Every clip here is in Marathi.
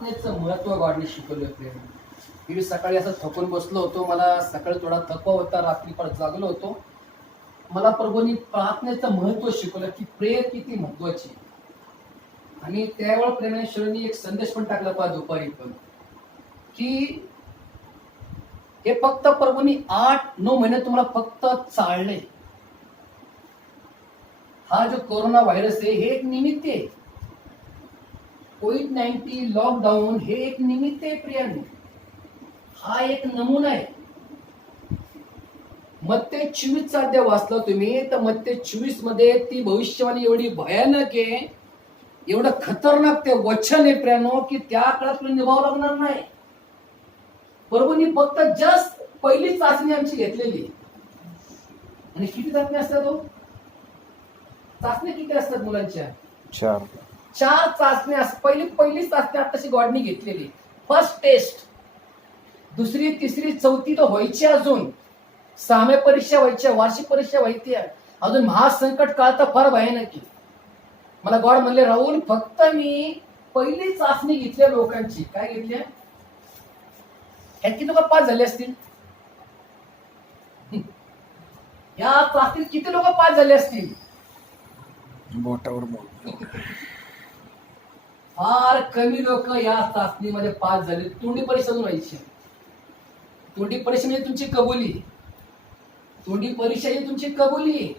प्रार्थनेचं महत्व गॉडने शिकवलं प्रेम. मी सकाळी असं थकून बसलो होतो, मला सकाळी थोडा थकवा होता, रात्री परत जागलो होतो. मला प्रभूंनी प्रार्थनेचं महत्व शिकवलं की प्रेयर किती महत्वाची. आणि त्यावेळेस प्रेमेश्वरांनी एक संदेश पण टाकला पहा दुपारी पण, की हे फक्त प्रभूंनी 8-9 महिने तुम्हाला फक्त चालले. हा जो कोरोना व्हायरस आहे हे एक निमित्त आहे. कोविड-19 लॉकडाऊन हे एक निमित्त आहे प्रियांनो. हा एक नमुना आहे. मत्ते 24 अध्याय वाचला तुम्ही तर मत्ते 24 मध्ये ती भविष्यवाणी एवढी भयानक आहे, एवढं खतरनाक ते वचन आहे प्रियांनो, की त्या काळात तुला निभावं लागणार नाही. प्रभूंनी फक्त जस्ट पहिली चाचणी आमची घेतलेली. आणि किती चाचणी असतात हो? चाचणी किती असतात मुलांच्या? 4 चाचण्या. पहिली चाचणी आताशी गॉडनी घेतलेली. फर्स्ट टेस्ट, दुसरी, तिसरी, चौथी तर व्हायची, अजून 6व्या परीक्षा व्हायच्या, वार्षिक परीक्षा व्हायची, अजून महासंकट काळ तर फार भयानक आहे. मला गॉड म्हणले, राहुल फक्त मी पहिली चाचणी घेतल्या लोकांची. काय घेतल्या? ह्यात किती लोक पास झाले असतील? या चाचणीत किती लोक पास झाले असतील? बोटावर बोल. फार कमी लोक या चाचणीमध्ये पास झाले. तोंडी परीक्षा व्हायची. तोंडी परीक्षा म्हणजे तुमची कबुली. तोंडी परीक्षा ही तुमची कबुली.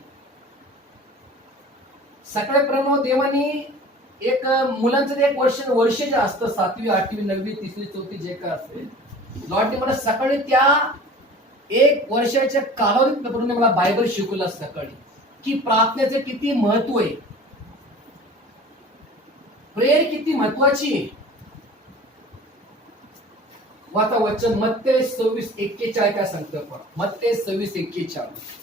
सगळ्या प्रमाण देवानी एक मुलांचं एक वर्ष जे असतं, 7वी, 8वी, 9वी, 3री, 4थी जे काय असेल, लॉर्डने मला सकाळी त्या 1 वर्षाच्या कालावधीत मला बायबल शिकवलं सकाळी, की प्रार्थनेचे किती महत्व आहे, प्रेयर किती महत्वाची आहे. वाचा वचन मत्ते 26:41 काय सांगतं पण? मत्ते 26:41.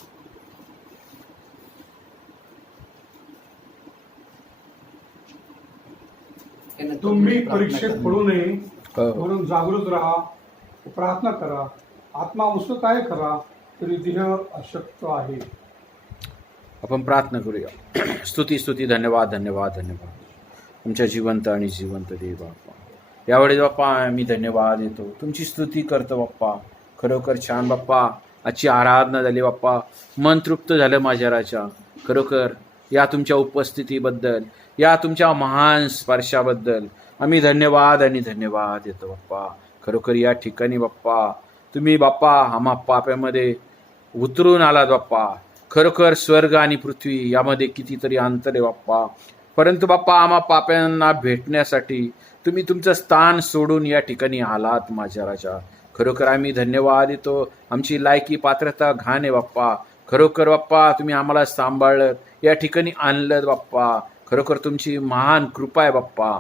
तुम्ही परीक्षेत पडू नये म्हणून जागृत राहा, प्रार्थना करा. आत्मा उत्सुक आहे खरा, तरी देह अशक्त आहे. आपण प्रार्थना करूया. स्तुती धन्यवाद धन्यवाद धन्यवाद तुमच्या जिवंत आणि जिवंत देव बाप्पा. यावेळेस बाप्पा आम्ही धन्यवाद देतो, तुमची स्तुती करतो बाप्पा. खरोखर छान बाप्पा, आजची आराधना झाली बाप्पा, मन तृप्त झालं माझ्या राजा. खरोखर या तुमच्या उपस्थितीबद्दल, या तुमच्या महान स्पर्शाबद्दल आम्ही धन्यवाद आणि धन्यवाद देतो बाप्पा. खरोखर या ठिकाणी बाप्पा तुम्ही बाप्पा आम्हा पाप्यामध्ये उतरून आलात बाप्पा. खरोखर स्वर्ग आणि पृथ्वी यामध्ये कितीतरी अंतर आहे बाप्पा, परंतु बाप्पा आम्हा पाप्यांना भेटण्यासाठी तुम्ही तुमचं स्थान सोडून या ठिकाणी आलात माझ्या राजा. खरोखर आम्ही धन्यवाद देतो. आमची लायकी पात्रता घाण आहे बाप्पा. खरोखर बाप्पा तुम्ही आम्हाला सांभाळलं, या ठिकाणी आणलं बाप्पा. खरोखर तुमची महान कृपा आहे बाप्पा.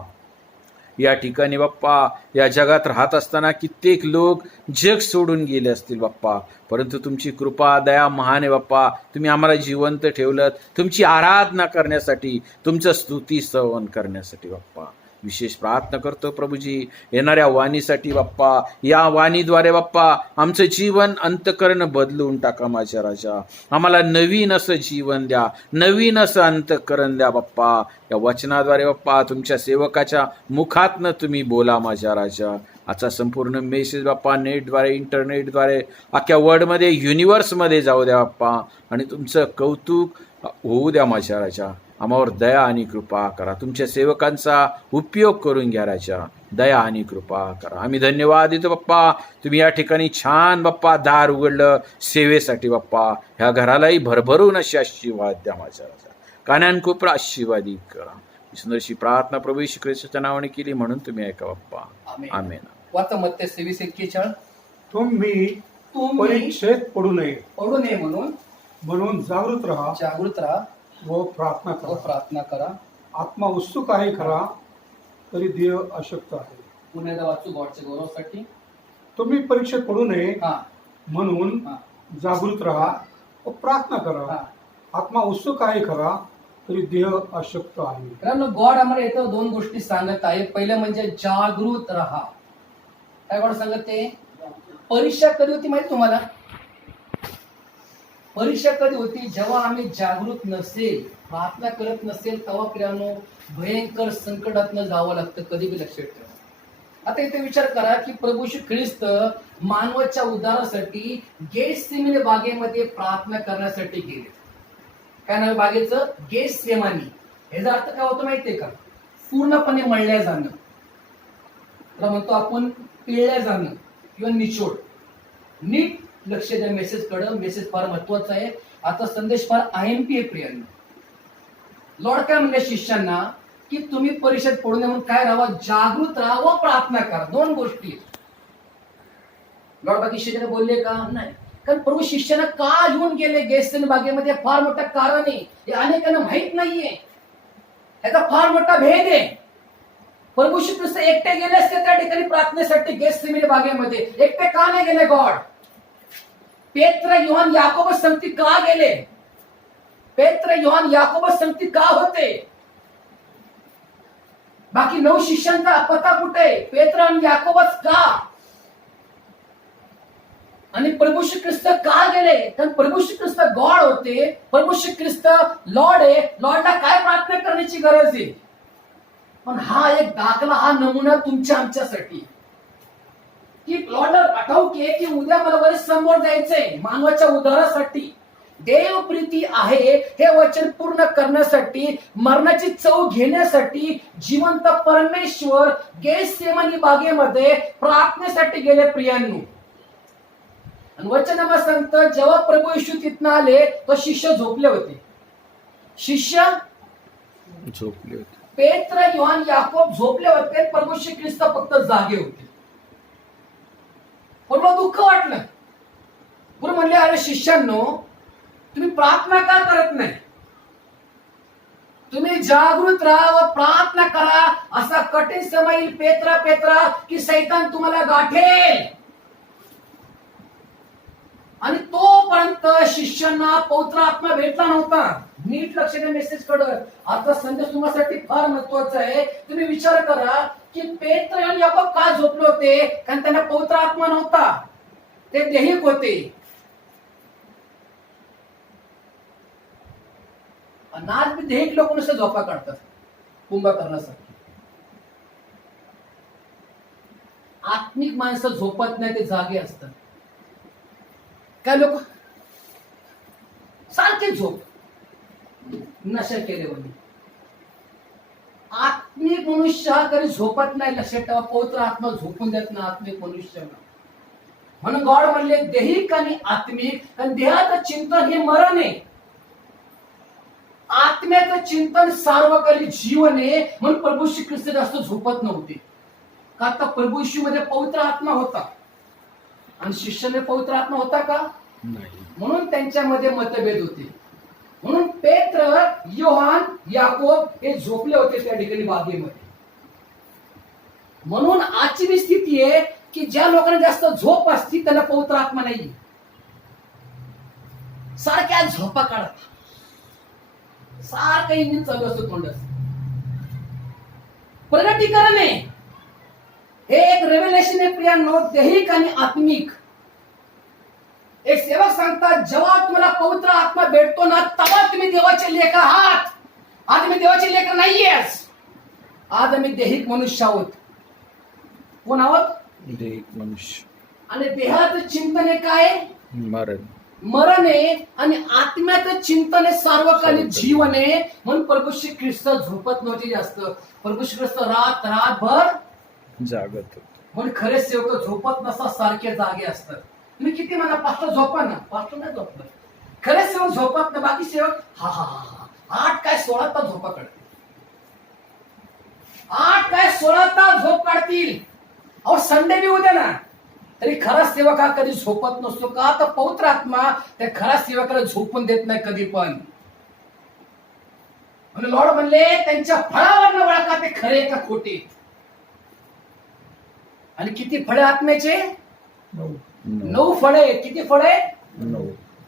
या ठिकाणी बाप्पा या जगात राहत असताना कित्येक लोक जग सोडून गेले असतील बाप्पा, परंतु तुमची कृपा दया महान आहे बाप्पा. तुम्ही आम्हाला जिवंत ठेवलं तुमची आराधना करण्यासाठी, तुमचं स्तुती स्तवन करण्यासाठी बाप्पा. विशेष प्रार्थना करतो प्रभूजी येणाऱ्या वाणीसाठी बाप्पा. या वाणीद्वारे बाप्पा आमचं जीवन अंतकरण बदलून टाका माझ्या राजा. आम्हाला नवीन असं जीवन द्या, नवीन असं अंतकरण द्या बाप्पा. या वचनाद्वारे बाप्पा तुमच्या सेवकाच्या मुखातनं तुम्ही बोला माझ्या राजा. आजचा संपूर्ण मेसेज बाप्पा नेटद्वारे, इंटरनेटद्वारे अख्ख्या वर्ल्डमध्ये, युनिवर्समध्ये जाऊ द्या बाप्पा, आणि तुमचं कौतुक होऊ द्या माझ्या राजा. आम्हावर दया आणि कृपा करा. तुमच्या सेवकांचा उपयोग करून घ्या राजा. दया आणि कृपा करा. आम्ही धन्यवाद देतो बाप्पा. तुम्ही या ठिकाणी छान बाप्पा दार उघडलं सेवेसाठी बाप्पा. ह्या घरालाही भरभरून अशी आशीर्वाद द्या माझ्या राजा. कान्यान कोपरा आशीर्वादी करा. सुंदरशी प्रार्थना प्रभू येशू ख्रिस्ताच्या नावाने केली म्हणून तुम्ही ऐका बाप्पा. आमेन. वाचा मत्ते 26:41. तुम्ही परीक्षेत पडू नये म्हणून जागृत राहा व प्रार्थना करा. आत्मा उत्सुक आहे खरा, तरी देह अशक्त आहे. पुन्हा एकदा वाचू गॉडच्या गौरवासाठी. तुम्ही परीक्षेत पडू नये म्हणून जागृत राहा व प्रार्थना करा. आत्मा उत्सुक आहे खरा, तरी देह अशक्त आहे. कारण गॉड आम्हाला इथं 2 गोष्टी सांगत आहे. पहिलं म्हणजे जागृत राहा. काय गॉड सांगत ते? परीक्षा कधी होती माहिती तुम्हाला? परीक्षा कधी होती? जेव्हा आम्ही जागृत नसेल, प्रार्थना करत नसेल, तेव्हा प्रियानो भयंकर संकटातनं जावं लागतं. कधी बी लक्षात ठेवा. आता इथे विचार करा की प्रभू श्री ख्रिस्त मानवाच्या उद्धारासाठी गेतसेमनी बागेमध्ये प्रार्थना करण्यासाठी गेले. काय नाव बागेचं? गेतसेमानी. याचा अर्थ काय होतो माहितीये का? पूर्णपणे मळल्या जाणं, त्याला म्हणतो आपण पिळल्या जाणं किंवा निचोड. नीट लक्ष द्या मेसेज कडे. मेसेज फार महत्वाचा आहे. आता संदेश फार IMP आहे प्रियांनो. लॉर्ड काय म्हणले शिष्यांना की तुम्ही परिषद पडू नये म्हणून काय राहावा? जागृत राहा व प्रार्थना करा. दोन गोष्टी. लॉर्ड बाकी शिष्याने बोलले का? नाही. कारण प्रभू शिष्याने का येऊन गेले गेतसेमनी बागेमध्ये? फार मोठं कारण आहे. हे अनेकांना माहित नाहीये. याचा फार मोठा भेद आहे. प्रभू श्री ख्रिस्त एकटे गेले असते त्या ठिकाणी प्रार्थनेसाठी गेतसेमनी बागेमध्ये. एकटे का नाही गेले गॉड? पेत्र, योहान, याकोब संगती का गेले? पेत्र, योहान, याकोब संगती का होते? बाकी 9 शिष्यांचा पत्ता कुठे? पेत्र आणि याकोबच का? आणि प्रभू श्री ख्रिस्त का गेले? कारण प्रभू श्री ख्रिस्त गॉड होते. प्रभू श्री ख्रिस्त लॉर्ड आहे. लॉर्डला काय प्रार्थना करण्याची गरज आहे? पण हा एक दाखला, हा नमुना तुमच्या आमच्यासाठी की लॉर्डला आठवू की उद्या मला बरेच समोर जायचंय मानवाच्या उद्धारासाठी. देव प्रीती आहे हे वचन पूर्ण करण्यासाठी, मरणाची चव घेण्यासाठी जिवंत परमेश्वर गेतसेमनी बागेमध्ये प्रार्थनेसाठी गेले प्रियांनो. आणि वचनामा सांगतं जेव्हा प्रभू येशू तिथनं आले तो शिष्य झोपले होते. शिष्य झोपले होते. पेत्र, योहान, याकोब झोपले होते. प्रभू श्री ख्रिस्त फक्त जागे होते. पण मला दुःख वाटलं. गुरु म्हणले अरे शिष्यांनो तुम्ही प्रार्थना का करत नाही? तुम्ही जागृत राहा व प्रार्थना करा. असा कठीण समय येईल पेत्रा पेत्रा की सैतान तुम्हाला गाठेल. आणि तोपर्यंत शिष्यांना पवित्र आत्मा भेटला नव्हता. नीट लक्ष द्या मेसेज कडे. आता संदेश तुम्हासाठी फार महत्वाचा आहे. तुम्ही विचार करा की पेत्र आणि याकोब का झोपले होते? कारण त्यांना पवित्र आत्मा नव्हता. ते देहिक होते. आज मी देहिक लोक नुसते झोपा काढतात कुंभकर्णासाठी. आत्मिक माणसं झोपत नाही, ते जागे असतात. काय लोक सारखे झोप नशा केल्यावर. आत्मिक मनुष्य हा कधी झोपत नाही. लक्षात ठेवा. पवित्र आत्मा झोपून देत ना आत्मिक मनुष्याला. म्हणून गॉड म्हणले देहिक आणि आत्मिक. आणि देहाचं चिंतन हे मरण आहे. आत्म्याचं चिंतन सार्वकालिक जीवन आहे. म्हणून प्रभू श्री ख्रिस्त जास्त झोपत नव्हते. का? आता प्रभू येशू मध्ये पवित्र आत्मा होता आणि शिष्याने पवित्र आत्मा होता का? नाही. म्हणून त्यांच्यामध्ये मतभेद होते. म्हणून पेत्र, योहान, याकोब हे झोपले होते त्या ठिकाणी बागेमध्ये. म्हणून आजची भी स्थिती आहे की ज्या लोकांना जास्त झोप असती त्यांना पवित्र आत्मा नाही. सारख्या झोपा काढत सारखं इंजिन चालू असतो तोंडात. प्रगतीकरण आहे हे एक रेव्हेलेशन आहे प्रियांनो. दैहिक आणि आत्मिक. एक सेवक सांगतात जेव्हा तुम्हाला पवित्र आत्मा भेटतो ना तेव्हा तुम्ही देवाचे लेकर आहात. आज तुम्ही देवाचे लेकर नाहीयेस. आज आम्ही दैहिक मनुष्य आहोत. कोण आहोत? दैहिक मनुष्य. आणि देहाचं चिंतन हे काय? मरण. मरण आहे. आणि आत्म्याचं चिंतन हे सार्वकालिक जीवन आहे. म्हणून प्रभू श्री ख्रिस्त झोपत नव्हते जास्त. प्रभू श्री ख्रिस्त रातभर जागत. म्हणून खरे सेवक झोपत नसतात, सारखे जागे असतात. तुम्ही किती म्हणा पास्टर झोपा ना, पास्टर नाही झोपत. खरे सेवक झोपत ना. बाकी सेवक हा हा हा 8 काय 16 तास झोपा काढतील. 8 काय 16 तास झोप काढतील. अहो संडे बी उद्या ना तरी खरा सेवक हा कधी झोपत नसतो. का? तर पवित्र आत्मा त्या खरा सेवकाला झोपून देत नाही कधी पण. आणि लॉर्ड म्हणले त्यांच्या फळावर ओळखा ते खरे का खोटे. आणि किती फळे आत्म्याचे? 9 फळे. किती फळे?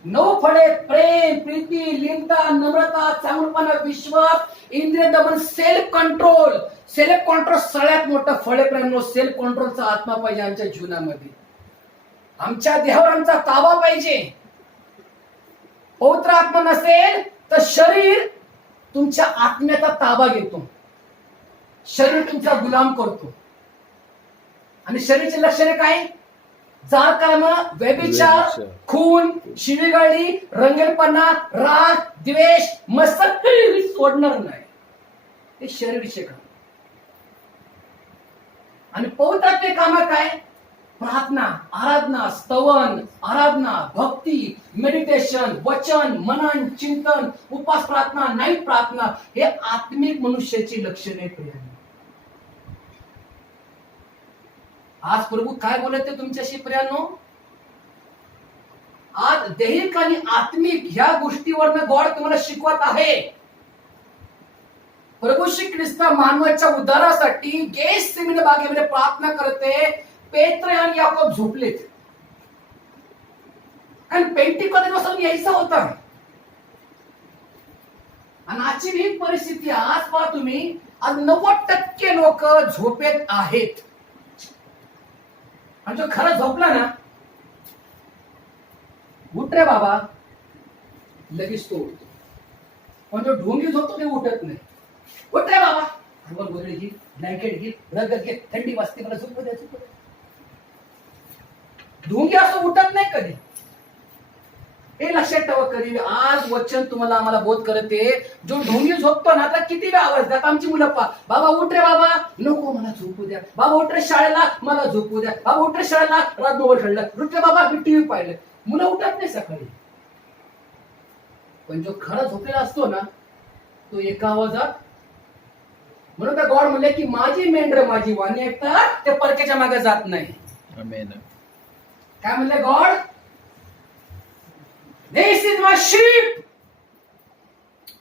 9 फळे. प्रेम, प्रीती, लीनता, नम्रता, चांगुलपणा, विश्वास, इंद्रिय दमन, सेल्फ कंट्रोल. सेल्फ कंट्रोल सगळ्यात मोठं फळ आहे प्रेम. सेल्फ कंट्रोलचा आत्मा पाहिजे आमच्या जीवनामध्ये. आमच्या देहावर आमचा ताबा पाहिजे. पवित्र आत्मा नसेल तर शरीर तुमच्या आत्म्याचा ताबा घेतो. शरीर तुमचा गुलाम करतो. आणि शरीराची लक्षणे काय? जार कर्म, व्यभिचार, खून, शिवीगाळी, रंगेलपणा, राग, द्वेष, मत्सर सोडणार नाही. हे शरीराचे काम. आणि पवित्रात्मे काम काय? प्रार्थना, आराधना, स्तवन, आराधना, भक्ती, मेडिटेशन, वचन, मनन, चिंतन, उपास प्रार्थना, नाईट प्रार्थना, हे आत्मिक मनुष्याची लक्षणे प्रियांनो. आज प्रभू काय बोलत ते तुमच्याशी प्रियांनो? आज दैहिक आणि आत्मिक ह्या गोष्टीवरनं गॉड तुम्हाला शिकवत आहे. प्रभू श्री ख्रिस्त मानवाच्या उद्धारासाठी गेत्सेमने बागेमध्ये प्रार्थना करते. पेत्र आणि याकोब झोपलेत आणि पेंटिकोस्ते पासून यायचं होतं. आणि आजची ही परिस्थिती, आज पहा तुम्ही, आज 90% लोक झोपेत आहेत. आणि जो खरं झोपला ना, उठ रे बाबा, लगेच तो उठतो. पण जो ढोंगी झोपतो ते उठत नाही. उठ रे बाबा, अंगावर गोधडी घे, ब्लँकेट घे, रगत घे, थंडी वाजते, मला झोपू द्या, झोपू द्या. ढोंगी असं उठत नाही कधी. हे लक्षात ठेवा. कधी आज वचन तुम्हाला आम्हाला बोध करते, जो ढोंगी झोपतो ना, तर किती वेळ आवाज द्या. आमची मुलं पा, बाबा उठ रे बाबा, नको मला झोपू द्या. बाबा उठ रे शाळेला, मला झोपू द्या. बाबा उठ रे शाळेला, रात मोबाईल खेळला. उठ रे बाबा, मी टीव्ही पाहिलं. मुलं उठत नाही सकाळी. पण जो खरा झोपलेला असतो ना, तो एका आवाजात, म्हणून त्या गॉड म्हणले की माझी मेंढर माझी वाणी ऐकतात, ते परकेच्या मागे जात नाही. आमेन. काय म्हणले God? This is my sheep.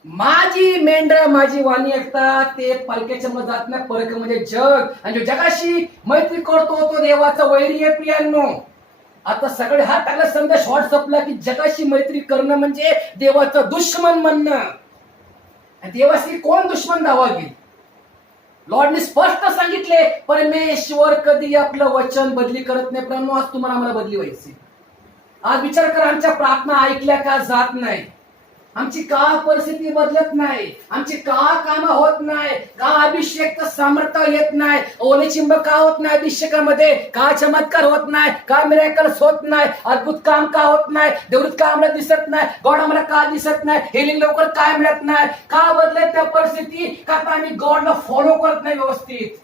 माझी मेंढर माझी वाणी ऐकतात, ते परकेच्या मध्ये जात नाही. परक म्हणजे जग. आणि जो जगाशी मैत्री करतो तो देवाचा वैरी आहे प्रियांनो. आता सगळे हात टाकला संदेश व्हॉट्सअपला की जगाशी मैत्री करणं म्हणजे देवाचं दुश्मन म्हणणं. देवाशी कोण दुश्मन दावा घेईल? लॉर्डने स्पष्ट सांगितले, परमेश्वर कधी आपलं वचन बदली करत नाही. प्रियांनो, आज तुम्हाला आम्हाला बदली व्हायची. आज विचार करा, आमच्या प्रार्थना ऐकल्या का जात नाही? आमची का परिस्थिती बदलत नाही? आमची का कामं होत नाही? का अभिषेक सामर्थ्य येत नाही? ओलेचिंब का होत नाही अभिषेकामध्ये? का चमत्कार होत नाही? का मिरेकल्स होत नाही? अद्भुत काम का होत नाही? देवदूत का आम्हाला दिसत नाही? गॉड आम्हाला का दिसत नाही? हेलिंग लवकर काय मिळत नाही? का बदलत त्या परिस्थिती? का आम्ही गॉडला फॉलो करत नाही व्यवस्थित?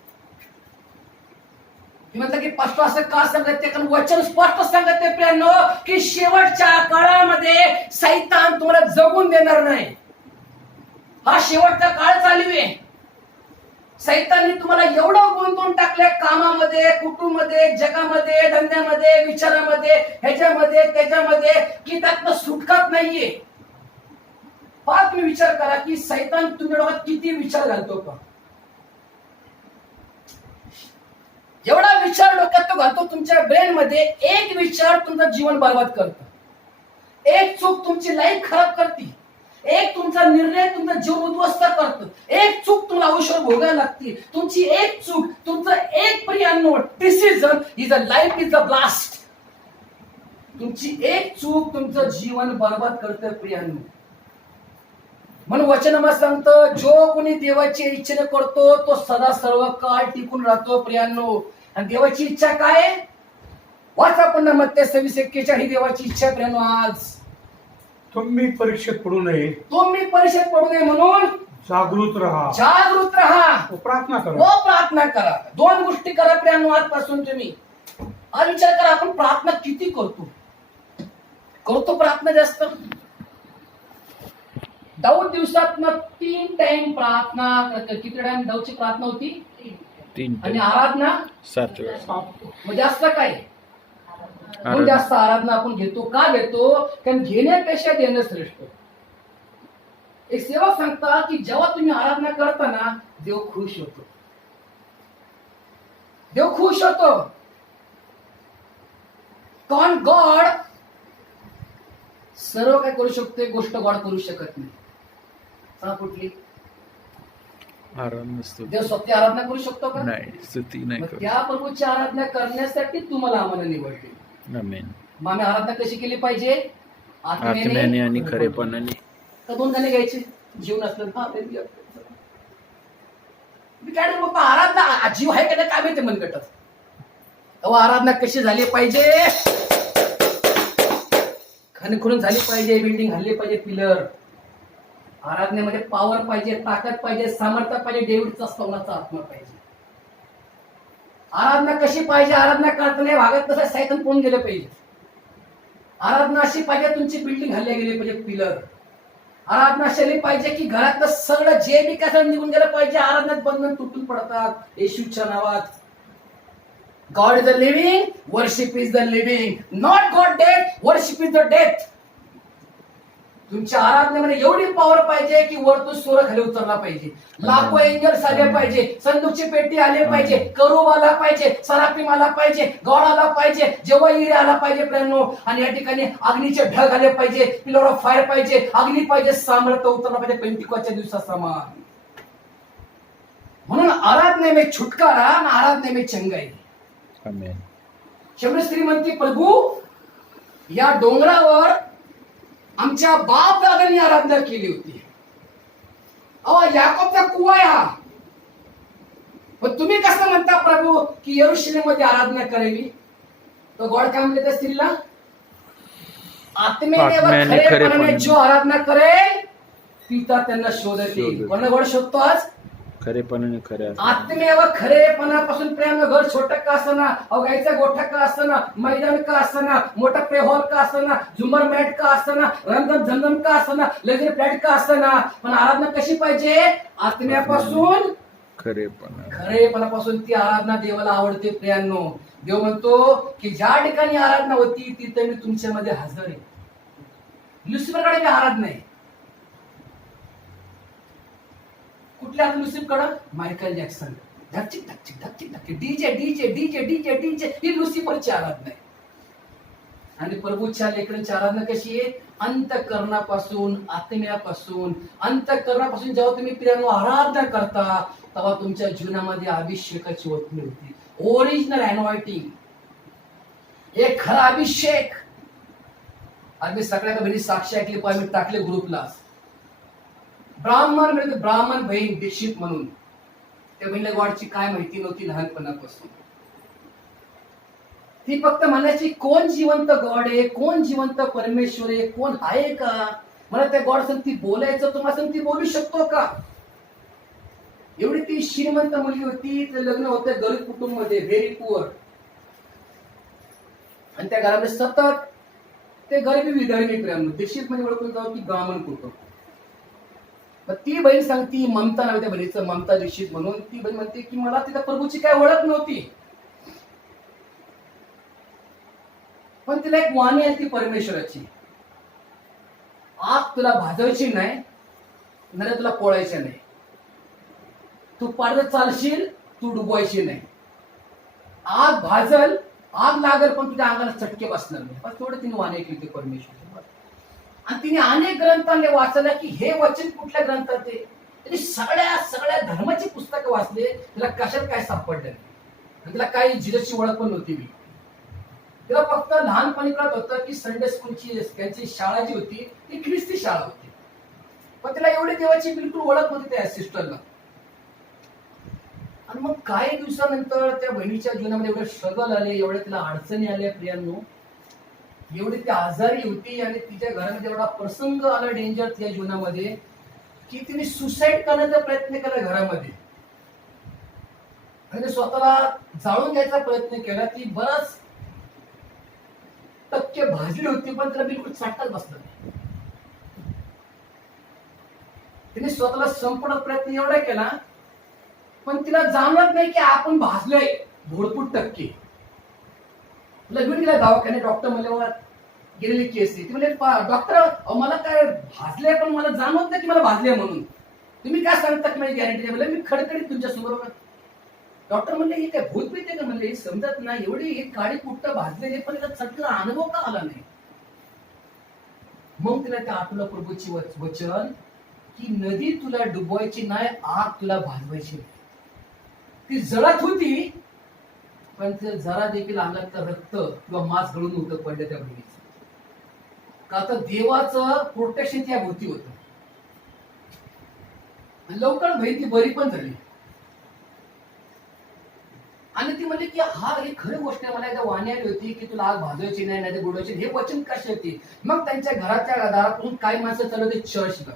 म्हटलं की पास्टर असं का सांगत ते? कारण वचन स्पष्ट सांगत ते प्रियांनो की शेवटच्या काळामध्ये सैतान तुम्हाला जगून देणार नाही. हा शेवटचा काळ चालू आहे. सैतानने तुम्हाला एवढं गुंतवून टाकले कामामध्ये, कुटुंबामध्ये, जगामध्ये, धंद्यामध्ये, विचारामध्ये, ह्याच्यामध्ये त्याच्यामध्ये, की त्यातनं सुटकाच नाहीये. फार तुम्ही विचार करा की सैतान तुमच्या डोक्यात किती विचार घालतो का? एवढा विचार डोक्यात तो घालतो तुमच्या ब्रेन मध्ये. एक विचार तुमचं जीवन बर्बाद करतो. एक चूक तुमची लाईफ खराब करते. एक तुमचा निर्णय तुमचा जीव उद्ध्वस्त करतो. एक चूक तुम्हाला आयुष्यावर भोगायला लागते. तुमची एक चूक, तुमचं एक प्रियांनो decision is a life is a blast. तुमची एक चूक तुमचं जीवन बर्बाद करतं प्रियांनो. म्हणून वचन सांगतं, जो कोणी देवाची इच्छेने करतो तो सदा सर्व काळ टिकून राहतो प्रियांनो. आणि देवाची इच्छा काय? वाचा पुन्हा मत्ते 26:41 ही देवाची इच्छा प्रियांनो. आज तुम्ही परीक्षेत पडू नये, तुम्ही परीक्षेत पडू नये म्हणून जागृत राहा, जागृत राहा, व प्रार्थना करा. व प्रार्थना करा. दोन गोष्टी करा प्रियांनो आजपासून तुम्ही. आज विचार करा, आपण प्रार्थना किती करतो प्रार्थना जास्त? दाऊद दिवसातनं 3 टाइम प्रार्थना करतो. किती टाइम दाऊदची प्रार्थना होती? 3 आणि आराधना 7 वेळा. मग जास्त काय? म्हणून जास्त आराधना आपण घेतो. का घेतो? कारण घेण्यापेक्षा देणं श्रेष्ठ. एक सेवक सांगता की जेव्हा तुम्ही आराधना करता ना, देव खुश होतो. देव खुश होतो. कारण गॉड सर्व काय करू शकतो, गोष्ट गॉड करू शकत नाही. कुठली? आराम नसतो. देव स्वतः आराधना करू शकतो का? नाही, स्तुती नाही करू. त्या प्रभूची आराधना करण्यासाठी तुम्हाला आम्हाला निवडले. आमेन. मग आम्ही आराधना कशी केली पाहिजे? आत्म्याने आणि खरेपणाने. का 2 गाणे गायचे? जीवन असलं मी काय बघतो आराधना जीव आहे का नाही काय माहिती मनगटात. तेव्हा आराधना कशी झाली पाहिजे? खणखणून झाली पाहिजे, बिल्डिंग हल्ली पाहिजे, पिलर. आराधनेमध्ये पॉवर पाहिजे, ताकद पाहिजे, सामर्थ्य पाहिजे, डेव्हिडचा स्तवनाचा आत्मा पाहिजे. आराधना कशी पाहिजे? आराधना करताना भागात कसं सैतान पळून गेलं पाहिजे. आराधना अशी पाहिजे तुमची बिल्डिंग हल्ल्या गेली पाहिजे, पिलर. आराधना शैली पाहिजे की घरातलं सगळं जे बी काय निघून गेलं पाहिजे. आराधनात बंधन तुटून पडतात येशूच्या नावात. God is the living, worship is the living. Not God dead, worship is the death. तुमच्या आराधनेमध्ये एवढी पॉवर पाहिजे की वरतून सूर्य खाली उतरला पाहिजे, लाखो एंजल्स आले पाहिजे, संदूकची पेटी आले पाहिजे, करूब आला पाहिजे, सराफीम आला पाहिजे, गॉड आला पाहिजे, जेव्हा इरे आला पाहिजे प्रेरणो. आणि या ठिकाणी अग्नीचे ढग आले पाहिजे, पिलर ऑफ फायर पाहिजे, अग्नी पाहिजे, सामर्थ्य उतरला पाहिजे पेंटिकॉसच्या दिवसासमान. म्हणून आराधने में छुटकारा आणि आराधने में चंगाई. आमेन. शबरी स्त्री म्हणते, प्रभू या डोंगरावर आमच्या बाप दादांनी आराधना केली होती. याकोबचा कुवा आहे हा. पण तुम्ही कसं म्हणता प्रभू की यरूशलेममध्ये आराधना करावी? तर गॉड काय म्हणले त्या स्त्रीला? आत्मेने व खरेपणाने जो आराधना करेल पिता त्यांना शोधत येईल. कोणाला गॉड शोधतो आज? खरेपणाने खऱ्या आत्मे व खरेपणापासून प्रेम. घर छोटं का असना, गायचा गोठा का असना, मैदान का असना, मोठा प्ले हॉल का असना, झुमर मॅट का असना, रंगम झंगम का असना, लग्जरी फ्लॅट का असना, पण आराधना कशी पाहिजे? आत्म्यापासून खरेपणापासून ती आराधना देवाला आवडते. प्रियांनो, देव म्हणतो की ज्या ठिकाणी आराधना होती तिथे मी तुमच्यामध्ये हजर आहे. लुसिफरकडे मी आराधना आहे. कुठल्या लुसिफरकडं? Michael Jackson. धकचिक धकचिक धकचिक धकचिक, DJ DJ DJ DJ DJ, ही लुसिफरची आराधना आहे. आणि प्रभूच्या लेकरांची आराधना कशी आहे? अंतःकरणापासून, आत्म्यापासून. अंतःकरणापासून जेव्हा तुम्ही प्रियांनो आराधना करता तेव्हा तुमच्या जीवनामध्ये अभिषेकाची ओतणी होती. ओरिजिनल अनॉइंटिंग, एक खरा अभिषेक. आम्ही सगळ्या बहिणी साक्षी ऐकली पाहिजे, मी टाकले ग्रुपला. ब्राह्मण म्हणजे ब्राह्मण बहीण दीक्षित म्हणून. त्या बहिणीला गॉडची काय माहिती नव्हती लहानपणापासून. ती फक्त म्हणायची कोण जिवंत गॉड आहे, कोण जिवंत परमेश्वर आहे, कोण आहे का? मला त्या गॉड संग ती बोलायचं, तुम्हाला संग ती बोलू शकतो का? एवढी ती श्रीमंत मुलगी होती. ते लग्न होतं गरीब कुटुंब मध्ये, व्हेरी पुअर. आणि त्या घरामध्ये सतत ते गरिबी विदळणी प्रेम. दीक्षित म्हणजे ओळखून जाऊ की ब्राह्मण कुटुंब. ती बहीण सांगती, ममता नाव त्या बहिणीचं, ममता दीक्षित म्हणून. ती बहीण म्हणते की मला तिथं प्रभूची काय ओळख नव्हती, पण तिला एक वाणी आहे ती परमेश्वराची. आग तुला भाजायची नाही, नरे तुला पोळायची नाही. तू पाडत चालशील, तू डुबवायची नाही. आग भाजल, आग लागल, पण तुझ्या अंगाला चटके बसणार नाही. पण थोडं तिने वाणी केली परमेश्वर. आणि तिने अनेक ग्रंथांनी वाचलं की हे वचन कुठल्या ग्रंथात आहे. त्यांनी सगळ्या धर्माची पुस्तकं वाचले. तिला कशात काय सापडलं नाही. तिला काही जिजसची ओळख पण नव्हती. मी तिला फक्त लहानपणी कळत होतं की संडे स्कूलची त्यांची शाळा जी होती ती ख्रिस्ती शाळा होती. पण तिला एवढी देवाची बिलकुल ओळख नव्हती त्या सिस्टरला. आणि मग काही दिवसानंतर त्या बहिणीच्या जीवनामध्ये एवढे स्ट्रगल आले, एवढ्या तिला अडचणी आल्या प्रियांनो, एवढी ती आजारी होती. आणि तिच्या घरामध्ये एवढा प्रसंग आला डेंजर तिच्या जीवनामध्ये की तिने सुसाईड करण्याचा प्रयत्न केला घरामध्ये. आणि स्वतःला जाळून घ्यायचा प्रयत्न केला. ती बराच टक्के भाजली होती, पण तिला बिलकुल चाटताच बसला नाही. तिने स्वतःला संपवण्याचा प्रयत्न एवढा केला, पण तिला जाणवत नाही की आपण भाजलोय भरपूर टक्के. लगून गेला दवाखान्यात. डॉक्टर म्हणल्यावर गेलेली केस ती म्हणजे डॉक्टर मला काय भाजले, पण मला जाणवत नाही की मला भाजले म्हणून. तुम्ही काय सांगता की माझी गॅरंटी नाही? मी खडखडीत तुमच्या समोर. डॉक्टर म्हणले हे काय भूत पिते का? म्हणले समजत नाही. एवढी एक काळी कुट्ट भाजलेली, पण त्याचा चटका अनुभव का आला नाही? मग तिला त्या आठवलं प्रभूची वचन की नदी तुला डुबवायची नाही, आग तुला भाजवायची. ती जळत होती, पण ते जरा देखील अंगात रक्त किंवा मांस गळून होतं पडलं त्या बहिणीचं. का तर देवाचं प्रोटेक्शन त्या भोवती होतं. लवकर बहीण ती बरी पण झाली. आणि ती म्हणली की ही खरी गोष्ट आहे, मला एकदा वाणी आली होती की तुला आग भाजवायची नाही, नाही बुडवायची, हे वचन कसे होते. मग त्यांच्या घराच्या दारातून काही माणसं चालू होते चर्चला.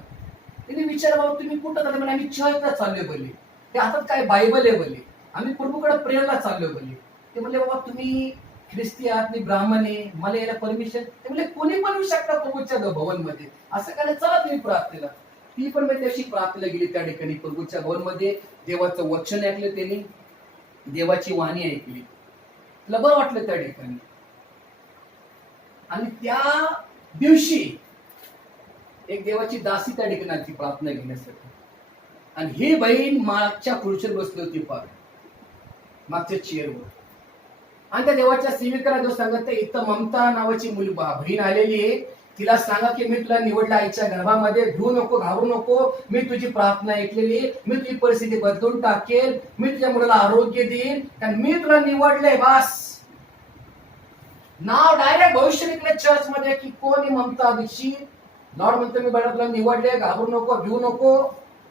तिने विचार, बाबा तुम्ही कुठं चालले? म्हणजे आम्ही चर्चला चाललोय बोलले. ते हातात काय बायबल आहे बोलले, आम्ही प्रभूकडे प्रेरला चाललोय बोलले. ते म्हणले बाबा तुम्ही ख्रिस्ती आहात, मी ब्राह्मण आहे, मला याला परमिशन. ते म्हणले कोणी पण येऊ शकता प्रभूच्या भवन मध्ये, असं काय चला तुम्ही प्रार्थनेला. ती पण मी त्याशी प्रार्थनेला गेली त्या ठिकाणी प्रभूच्या भवन मध्ये. देवाचं वचन ऐकलं त्यांनी, देवाची वाणी ऐकली, तिला बरं वाटलं त्या ठिकाणी. आणि त्या दिवशी एक देवाची दासी त्या ठिकाणी आली प्रार्थना घेण्यासाठी. आणि ही बहीण मागच्या खुर्चीवर बसली होती, फार मागच्या चेअरवर. आणि त्या देवाच्या सेविकाला जो सांगत, इथं ममता नावाची बहीण आलेली आहे, तिला सांगा की मी तुला निवडलं आईच्या गर्भामध्ये, भिऊ नको, घाबरू नको, मी तुझी प्रार्थना ऐकलेली, मी तुझी परिस्थिती बदलून टाकेल, मी तुझ्या मुलाला आरोग्य देईन, कारण मी तुला निवडलंय. बस नाव डायरेक्ट भविष्य निघले चर्च मध्ये की कोण ममता दीक्षित. लॉर्ड म्हणतो मी तुला निवडले, घाबरू नको, भिऊ नको,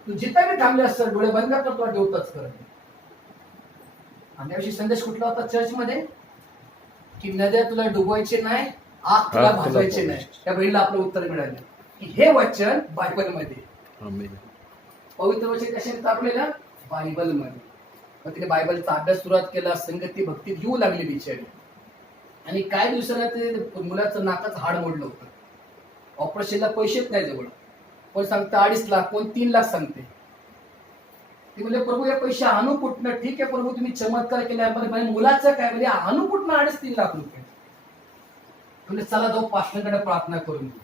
तू जिथं मी थांबले असतं डोळे बंद कर, तुला देवताच करत. आणि त्याविषयी संदेश कुठला होता चर्च मध्ये की नद्या तुला डुबवायचे नाही, आग तुला भाजवायचे नाही. त्या बहिणीला आपलं उत्तर मिळालं की हे वचन बायबलमध्ये, पवित्र वचन कशाने टाकलेलं? बायबलमध्ये. मग तिने बायबलचा अभ्यास सुरुवात केला, संगती भक्ती घेऊ लागली बिचारी. आणि काही दिवसांना ते मुलाचं नाकाचं हाड मोडलं होतं. ऑपरेशनला पैसेच नाही जवळ, कोण सांगतं 2.5 लाख, कोण 3 लाख सांगते. ते म्हणजे प्रभू हे पैसे आणू कुठनं? ठीक आहे प्रभू तुम्ही चमत्कार केला, मुलाचं काय म्हणजे आणू कुठनं 2.5-3 लाख रुपये? म्हणजे चला जाऊ पास्टरकडे प्रार्थना करून घेऊ.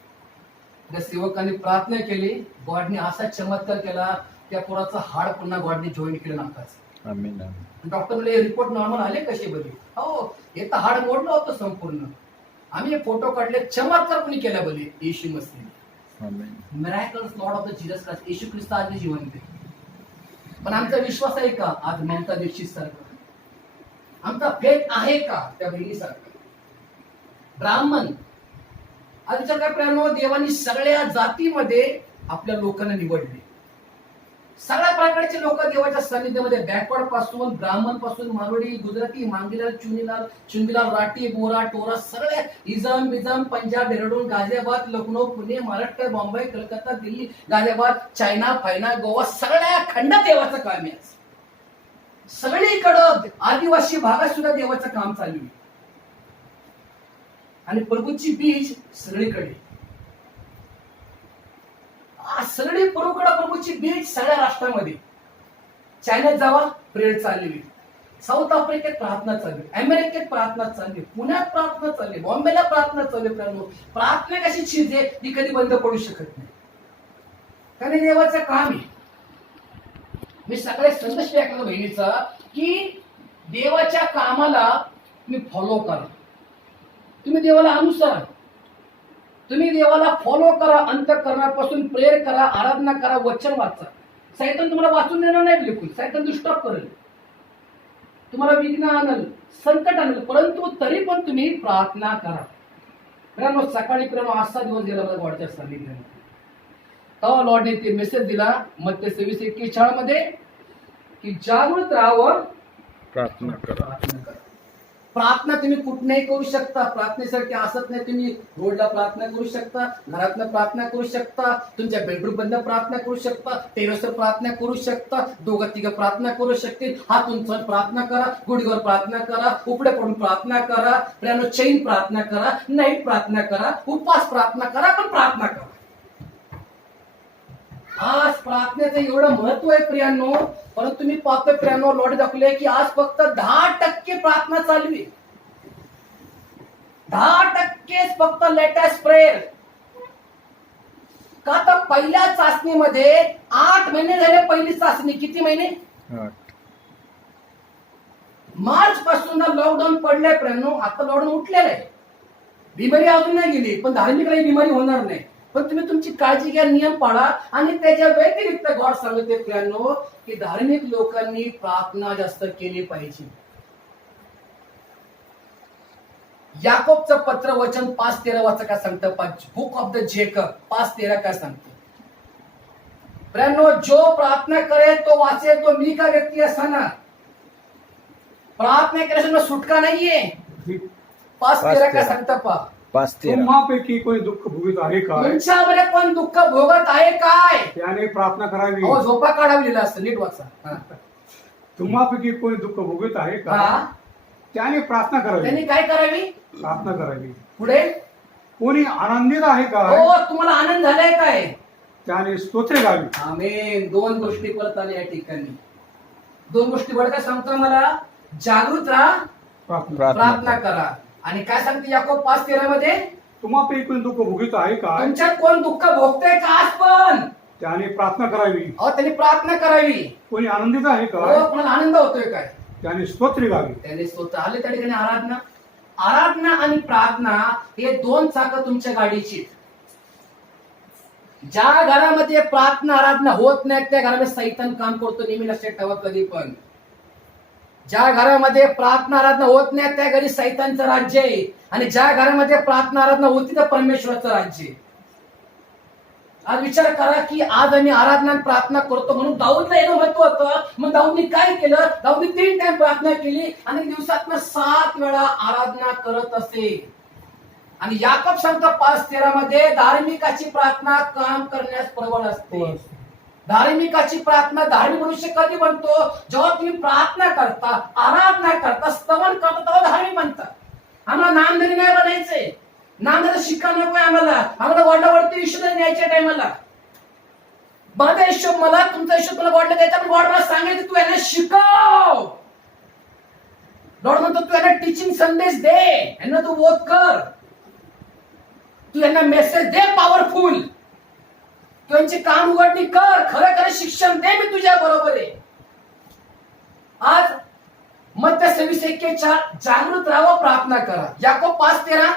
त्या सेवकांनी प्रार्थना केली, गॉडने असा चमत्कार केला, त्या पोराचं हाड पुन्हा गॉडने जॉईन केलं नाकाचं. आमीन. डॉक्टर म्हणले रिपोर्ट नॉर्मल आले कसे बरे? हो, हे तर हाड मोडलं होतं संपूर्ण. आम्ही हे फोटो काढले, चमत्कार कोणी केला बोले? Yeshu Masih. Miracles lord of the Jesus Christ, Yeshu Khrist आज जिवंत आहे. पण आमचा विश्वास आहे का आज ममता दीक्षित सारखा? आमचा फेथ आहे का त्या बहिणीसारखा? ब्राह्मण आज विचार काय प्रेरणो, देवानी सगळ्या जातीमध्ये आपल्या लोकांना निवडले. सगळ्या प्रकारचे लोक देवाच्या सानिध्यामध्ये, बॅकवर्ड पासून, ब्राह्मण पासून, मारवाडी, गुजराती, मांगीलाल, चुंगीलाल, राठी, बोरा, टोरा, सगळ्या इजम बिजम, पंजाब, डेहराडून, गाझियाबाद, लखनौ, पुणे, महाराष्ट्र, बॉम्बे, कलकत्ता, दिल्ली, गाझियाबाद, चायना, फायना, गोवा, सगळ्या खंडात देवाचं काम आहे. सगळीकडं आदिवासी भागात सुद्धा देवाचं काम चालू आहे. आणि प्रभूची बीज सगळीकडे, सगळी प्रभूची बीज सगळ्या राष्ट्रामध्ये. चायनात जावा प्रेयर चालली, साऊथ आफ्रिकेत प्रार्थना चालली, अमेरिकेत प्रार्थना चालली, पुण्यात प्रार्थना चालली, बॉम्बेला प्रार्थना चालली. प्रार्थना कशी चीज आहे, ती कधी बंद पडू शकत नाही, कारण देवाचं काम आहे. मी सगळे संदेश ऐकला बहिणीचा की देवाच्या कामाला तुम्ही फॉलो करा, तुम्ही देवाला अनुसरा, तुम्ही देवाला फॉलो करा, अंतःकरणापासून प्रेयर करा, आराधना करा, वचन वाचा. सैतान तुम्हाला वाचून देणार नाही बिलकुल, सैतान डिस्टर्ब करेल, तुम्हाला विघ्न आणल, संकट आणल, परंतु तरी पण तुम्ही प्रार्थना करा. मित्रांनो सकाळी असा दिवस गेला मला गॉडच्या सानिध्यामध्ये. तेव्हा लॉर्डने ते मेसेज दिला मत्ती 26:41 मध्ये की जागृत राहावं, प्रार्थना करा. प्रार्थना तुम्ही कुठेही करू शकता. प्रार्थनेसाठी असत नाही, तुम्ही रोडला प्रार्थना करू शकता, घरातनं प्रार्थना करू शकता, तुमच्या बेडरूम बंद प्रार्थना करू शकता, टेरेसवर प्रार्थना करू शकता, 2-3 प्रार्थना करू शकतील. हातून प्रार्थना करा, गुडघ्यावर प्रार्थना करा, उपडे पडून प्रार्थना करा, प्रियानो चैन प्रार्थना करा, नाईट प्रार्थना करा, उपवास प्रार्थना करा, पण प्रार्थना करा. आज प्रार्थनेचं एवढं महत्व आहे प्रियांनो, परंतु तुम्ही पाहतो प्रियांनो लॉर्ड दाखवले की आज फक्त 10% प्रार्थना चालू आहे. 10% फक्त लेटेस्ट प्रेयर. का तर पहिल्या चाचणीमध्ये 8 महिने झाले. पहिली चाचणी किती महिने? 8. मार्च पासून लॉकडाऊन पडलंय प्रियांनो, आता लॉकडाऊन उठलेलं आहे. बिमारी अजून नाही गेली, पण धार्मिक काही बिमारी होणार नाही. पण तुम्ही तुमची काळजी घ्या, नियम पाळा. आणि त्याच्या व्यतिरिक्त गॉड सांगते प्रियांनो की धार्मिक लोकांनी प्रार्थना जास्त केली पाहिजे. याकोबचं पत्र वचन 5:13 वाचा काय सांगतं? बुक ऑफ द जेकब 5:13 काय सांगतं? प्रियांनो जो प्रार्थना करे तो वाचेल, तो मी का व्यक्ती असताना प्रार्थना केल्याशिवाय सुटका नाहीये. ही 5:13 काय सांगता पहा. 5:13. तुम्हापैकी कोणी दुःख भोगीत आहे काय, तुमच्यामध्ये कोण दुःख भोगत आहे काय? त्याने प्रार्थना करावी. अहो झोपा काढावी लिहिलं असतं, नीट वाचा. हा. तुम्हापैकी कोणी दुःख भोगीत आहे का, हा. त्याने प्रार्थना करावी. त्यांनी काय करावी? प्रार्थना करावी. पुढे कोणी आनंदित आहे का, हो तुम्हाला आनंद झालाय काय? त्याने स्तोत्रे गावी. आमेन. 2 गोष्टी परत आल्या या ठिकाणी. 2 गोष्टी बरं काय सांगतो मला? जागृत राहा, प्रार्थना. प्रार्थना करा. आणि काय सांगते याकोब 5:13 मध्ये? तुम्हापैकी कोणी दुःख भोगीत आहे का, तुमच्यात कोण दुःख भोगतंय का आज पण? त्याने प्रार्थना करावी. अहो त्यांनी प्रार्थना करावी. कोणी आनंदित आहे का, हो कोणाला आनंद होतोय काय? त्याने स्तोत्रे गावी. त्याने स्वतः आले त्या ठिकाणी आराधना आणि प्रार्थना हे 2 चाकं तुमच्या गाडीची. ज्या घरामध्ये प्रार्थना आराधना होत नाही त्या घरामध्ये सैतान काम करतो. नेहमी लक्षात ठेवा कधी पण. ज्या घरामध्ये प्रार्थना आराधना होत नाही त्या घरी सैतानचं राज्य आहे. आणि ज्या घरामध्ये प्रार्थना आराधना होती तर परमेश्वराचं राज्य आहे. आज विचार करा की आज आम्ही आराधना आणि प्रार्थना करतो म्हणून दाऊदला येणं महत्व होतं. मग दाऊदने काय केलं? दाऊदने 3 टाइम प्रार्थना केली आणि दिवसात 7 वेळा आराधना करत असे. आणि याकोब सांगतो 5:13 मध्ये धार्मिकाची प्रार्थना काम करण्यास प्रबळ असते. धार्मिकाची प्रार्थना, धार्मिक मनुष्य कधी बनतो? जेव्हा तुम्ही प्रार्थना करता, आराधना करता, स्तवन करता तेव्हा धार्मिक बनता. आम्हाला नामधरी नाही बनायचंय. नामधरी शिका नकोय आम्हाला वडिलावरती विश्वास न्यायच्या टायमाला. माझा हिशोब मला, तुमचा हिशोब मला गॉडला द्यायचा, पण गॉड मला सांगायचं तू यांना शिकव. गॉड म्हणतो तू यांना टीचिंग संदेश दे, यांना तू बोध कर, तू यांना मेसेज दे पॉवरफुल, त्यांची कान उघडणी कर, खरं खरं शिक्षण दे, मी तुझ्या बरोबर आहे. आज मत्ती 26:41 जागृत राहा, प्रार्थना करा. याकोब 5:13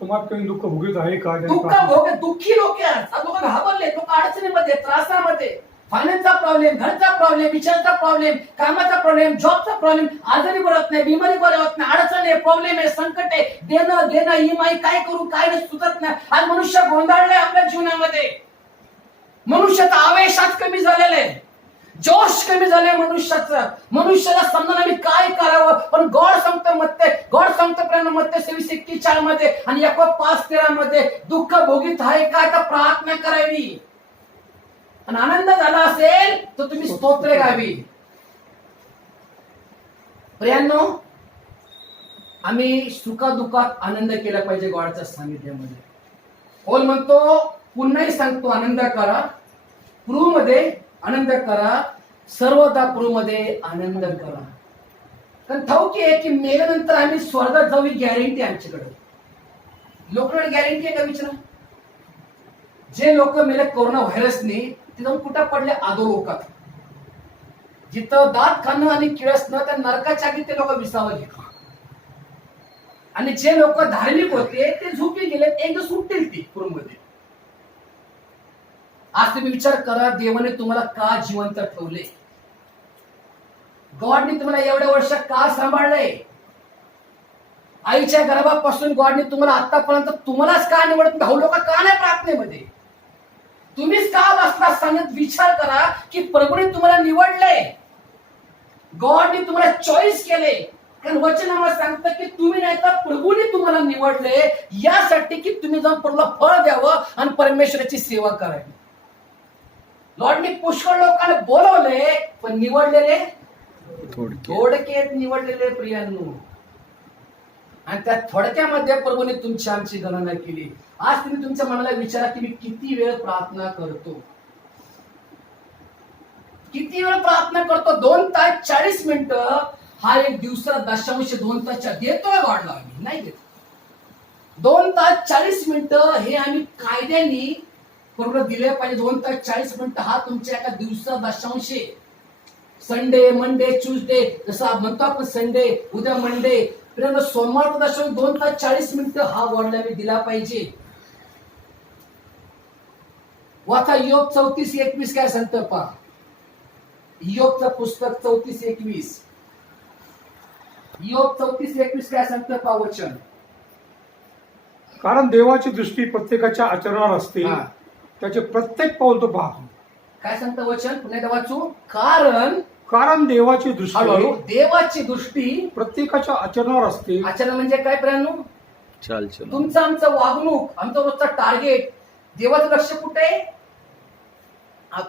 तुम्हाला काही दुःख भोगीत आहे का, दुःख भोग दुःखी लोक लोक घाबरले, लोक अडचणीमध्ये, त्रासामध्ये, फायनान्सचा प्रॉब्लेम, घरचा प्रॉब्लेम, विचारचा प्रॉब्लेम, कामाचा प्रॉब्लेम, जॉबचा प्रॉब्लेम, आजारी पडत नाही, बिमारी बरं होत नाही, अडचण आहे, प्रॉब्लेम आहे, संकट आहे, देणं घेणं EMI, काय करू काय नाही सुचत नाही. आज मनुष्य गोंधळलाय आपल्या जीवनामध्ये. मनुष्याचा आवेशात कमी झालेला आहे, जोश कमी झाले मनुष्याचं. मनुष्याला समजा आम्ही काय करावं, पण गॉड सांगतो मत्ती 26:41 मध्ये आणि याकोब 5:13 मध्ये दुःख भोगीत आहे का तर प्रार्थना करावी. आणि आनंद झाला असेल तर तुम्ही स्तोत्रे गावी. प्रियांनो, आम्ही सुखादुःखात आनंद केला पाहिजे गॉडच्या सानिध्यामध्ये. पौल म्हणतो, पुन्हाही सांगतो, आनंद करा, प्रभूमध्ये आनंद करा, सर्वदा प्रभूमध्ये आनंद करा. कारण ठाऊकी आहे की मेल्यानंतर आम्ही स्वर्गात जाऊ, ही गॅरंटी आमच्याकडे. लोकांकडे गॅरंटी आहे का विचारा? जे लोक मेले कोरोना व्हायरसने ते जाऊन कुठं पडले? अधोलोकात. जिथं दात खाणं आणि किळसणं, त्या नरकाच्या आगी ते लोक विसावं घेतलं. आणि जे लोक धार्मिक होते ते झोपी गेले, एकदा सुटतील ती पूर्वमध्ये. आज तुम्ही विचार करा, देवाने तुम्हाला का जिवंत ठेवले? गॉडने तुम्हाला एवढ्या वर्ष का सांभाळलंय? आईच्या गर्भापासून गॉडने तुम्हाला आतापर्यंत तुम्हालाच का निवडत? भाऊ लोक का नाही प्रार्थनेमध्ये? तुम्हीच का बसला सांगत? विचार करा की प्रभूने तुम्हाला निवडलंय, गॉडने तुम्हाला चॉईस केले. कारण वचनामध्ये सांगतं की तुम्ही नाही तर प्रभूने तुम्हाला निवडले यासाठी की तुम्ही जाऊन प्रभूला फळ द्यावं आणि परमेश्वराची सेवा करावी. लॉर्डने पुष्कळ लोकांना बोलवले, पण निवडलेले थोडक्यात निवडलेले प्रियांनो. आणि त्या थोडक्यामध्ये प्रभूने तुमची आमची गणना केली. आज तुम्ही तुमच्या मनाला विचारा की मी किती वेळ प्रार्थना करतो? किती वेळ प्रार्थना करतो? 2 तास 40 मिनिटं हा एक दिवसा 0.2 तास देतोय गॉडला? आम्ही नाही देत. 2 तास 40 मिनिटं हे आम्ही कायद्याने बरोबर दिले पाहिजे. 2 तास 40 मिनिटं हा तुमच्या एका दिवसा 0.2. संडे, मंडे, ट्यूजडे, जसं म्हणतो आपण संडे, उद्या मंडे, सोमवार 2 तास 40 मिनिटं हा गॉडला मी दिला पाहिजे. वाचा योग 34:21 काय सांगतं पहा. योगचं पुस्तक 34:21. योग 34:21 काय सांगतं पहा वचन. कारण देवाची दृष्टी प्रत्येकाच्या आचरणावर असते, त्याचे प्रत्येक पाऊल तो पाहतो. काय सांगतं वचन? पुन्हा एकदा वाचू. कारण कारण देवाची दृष्टी हळूहळू देवाची दृष्टी प्रत्येकाच्या आचरणावर असते. आचरण म्हणजे काय प्रियांनो? चाल चल तुमचं आमचं वागणूक, आमचं रोजचं टार्गेट, देवाचं लक्ष कुठे आहे?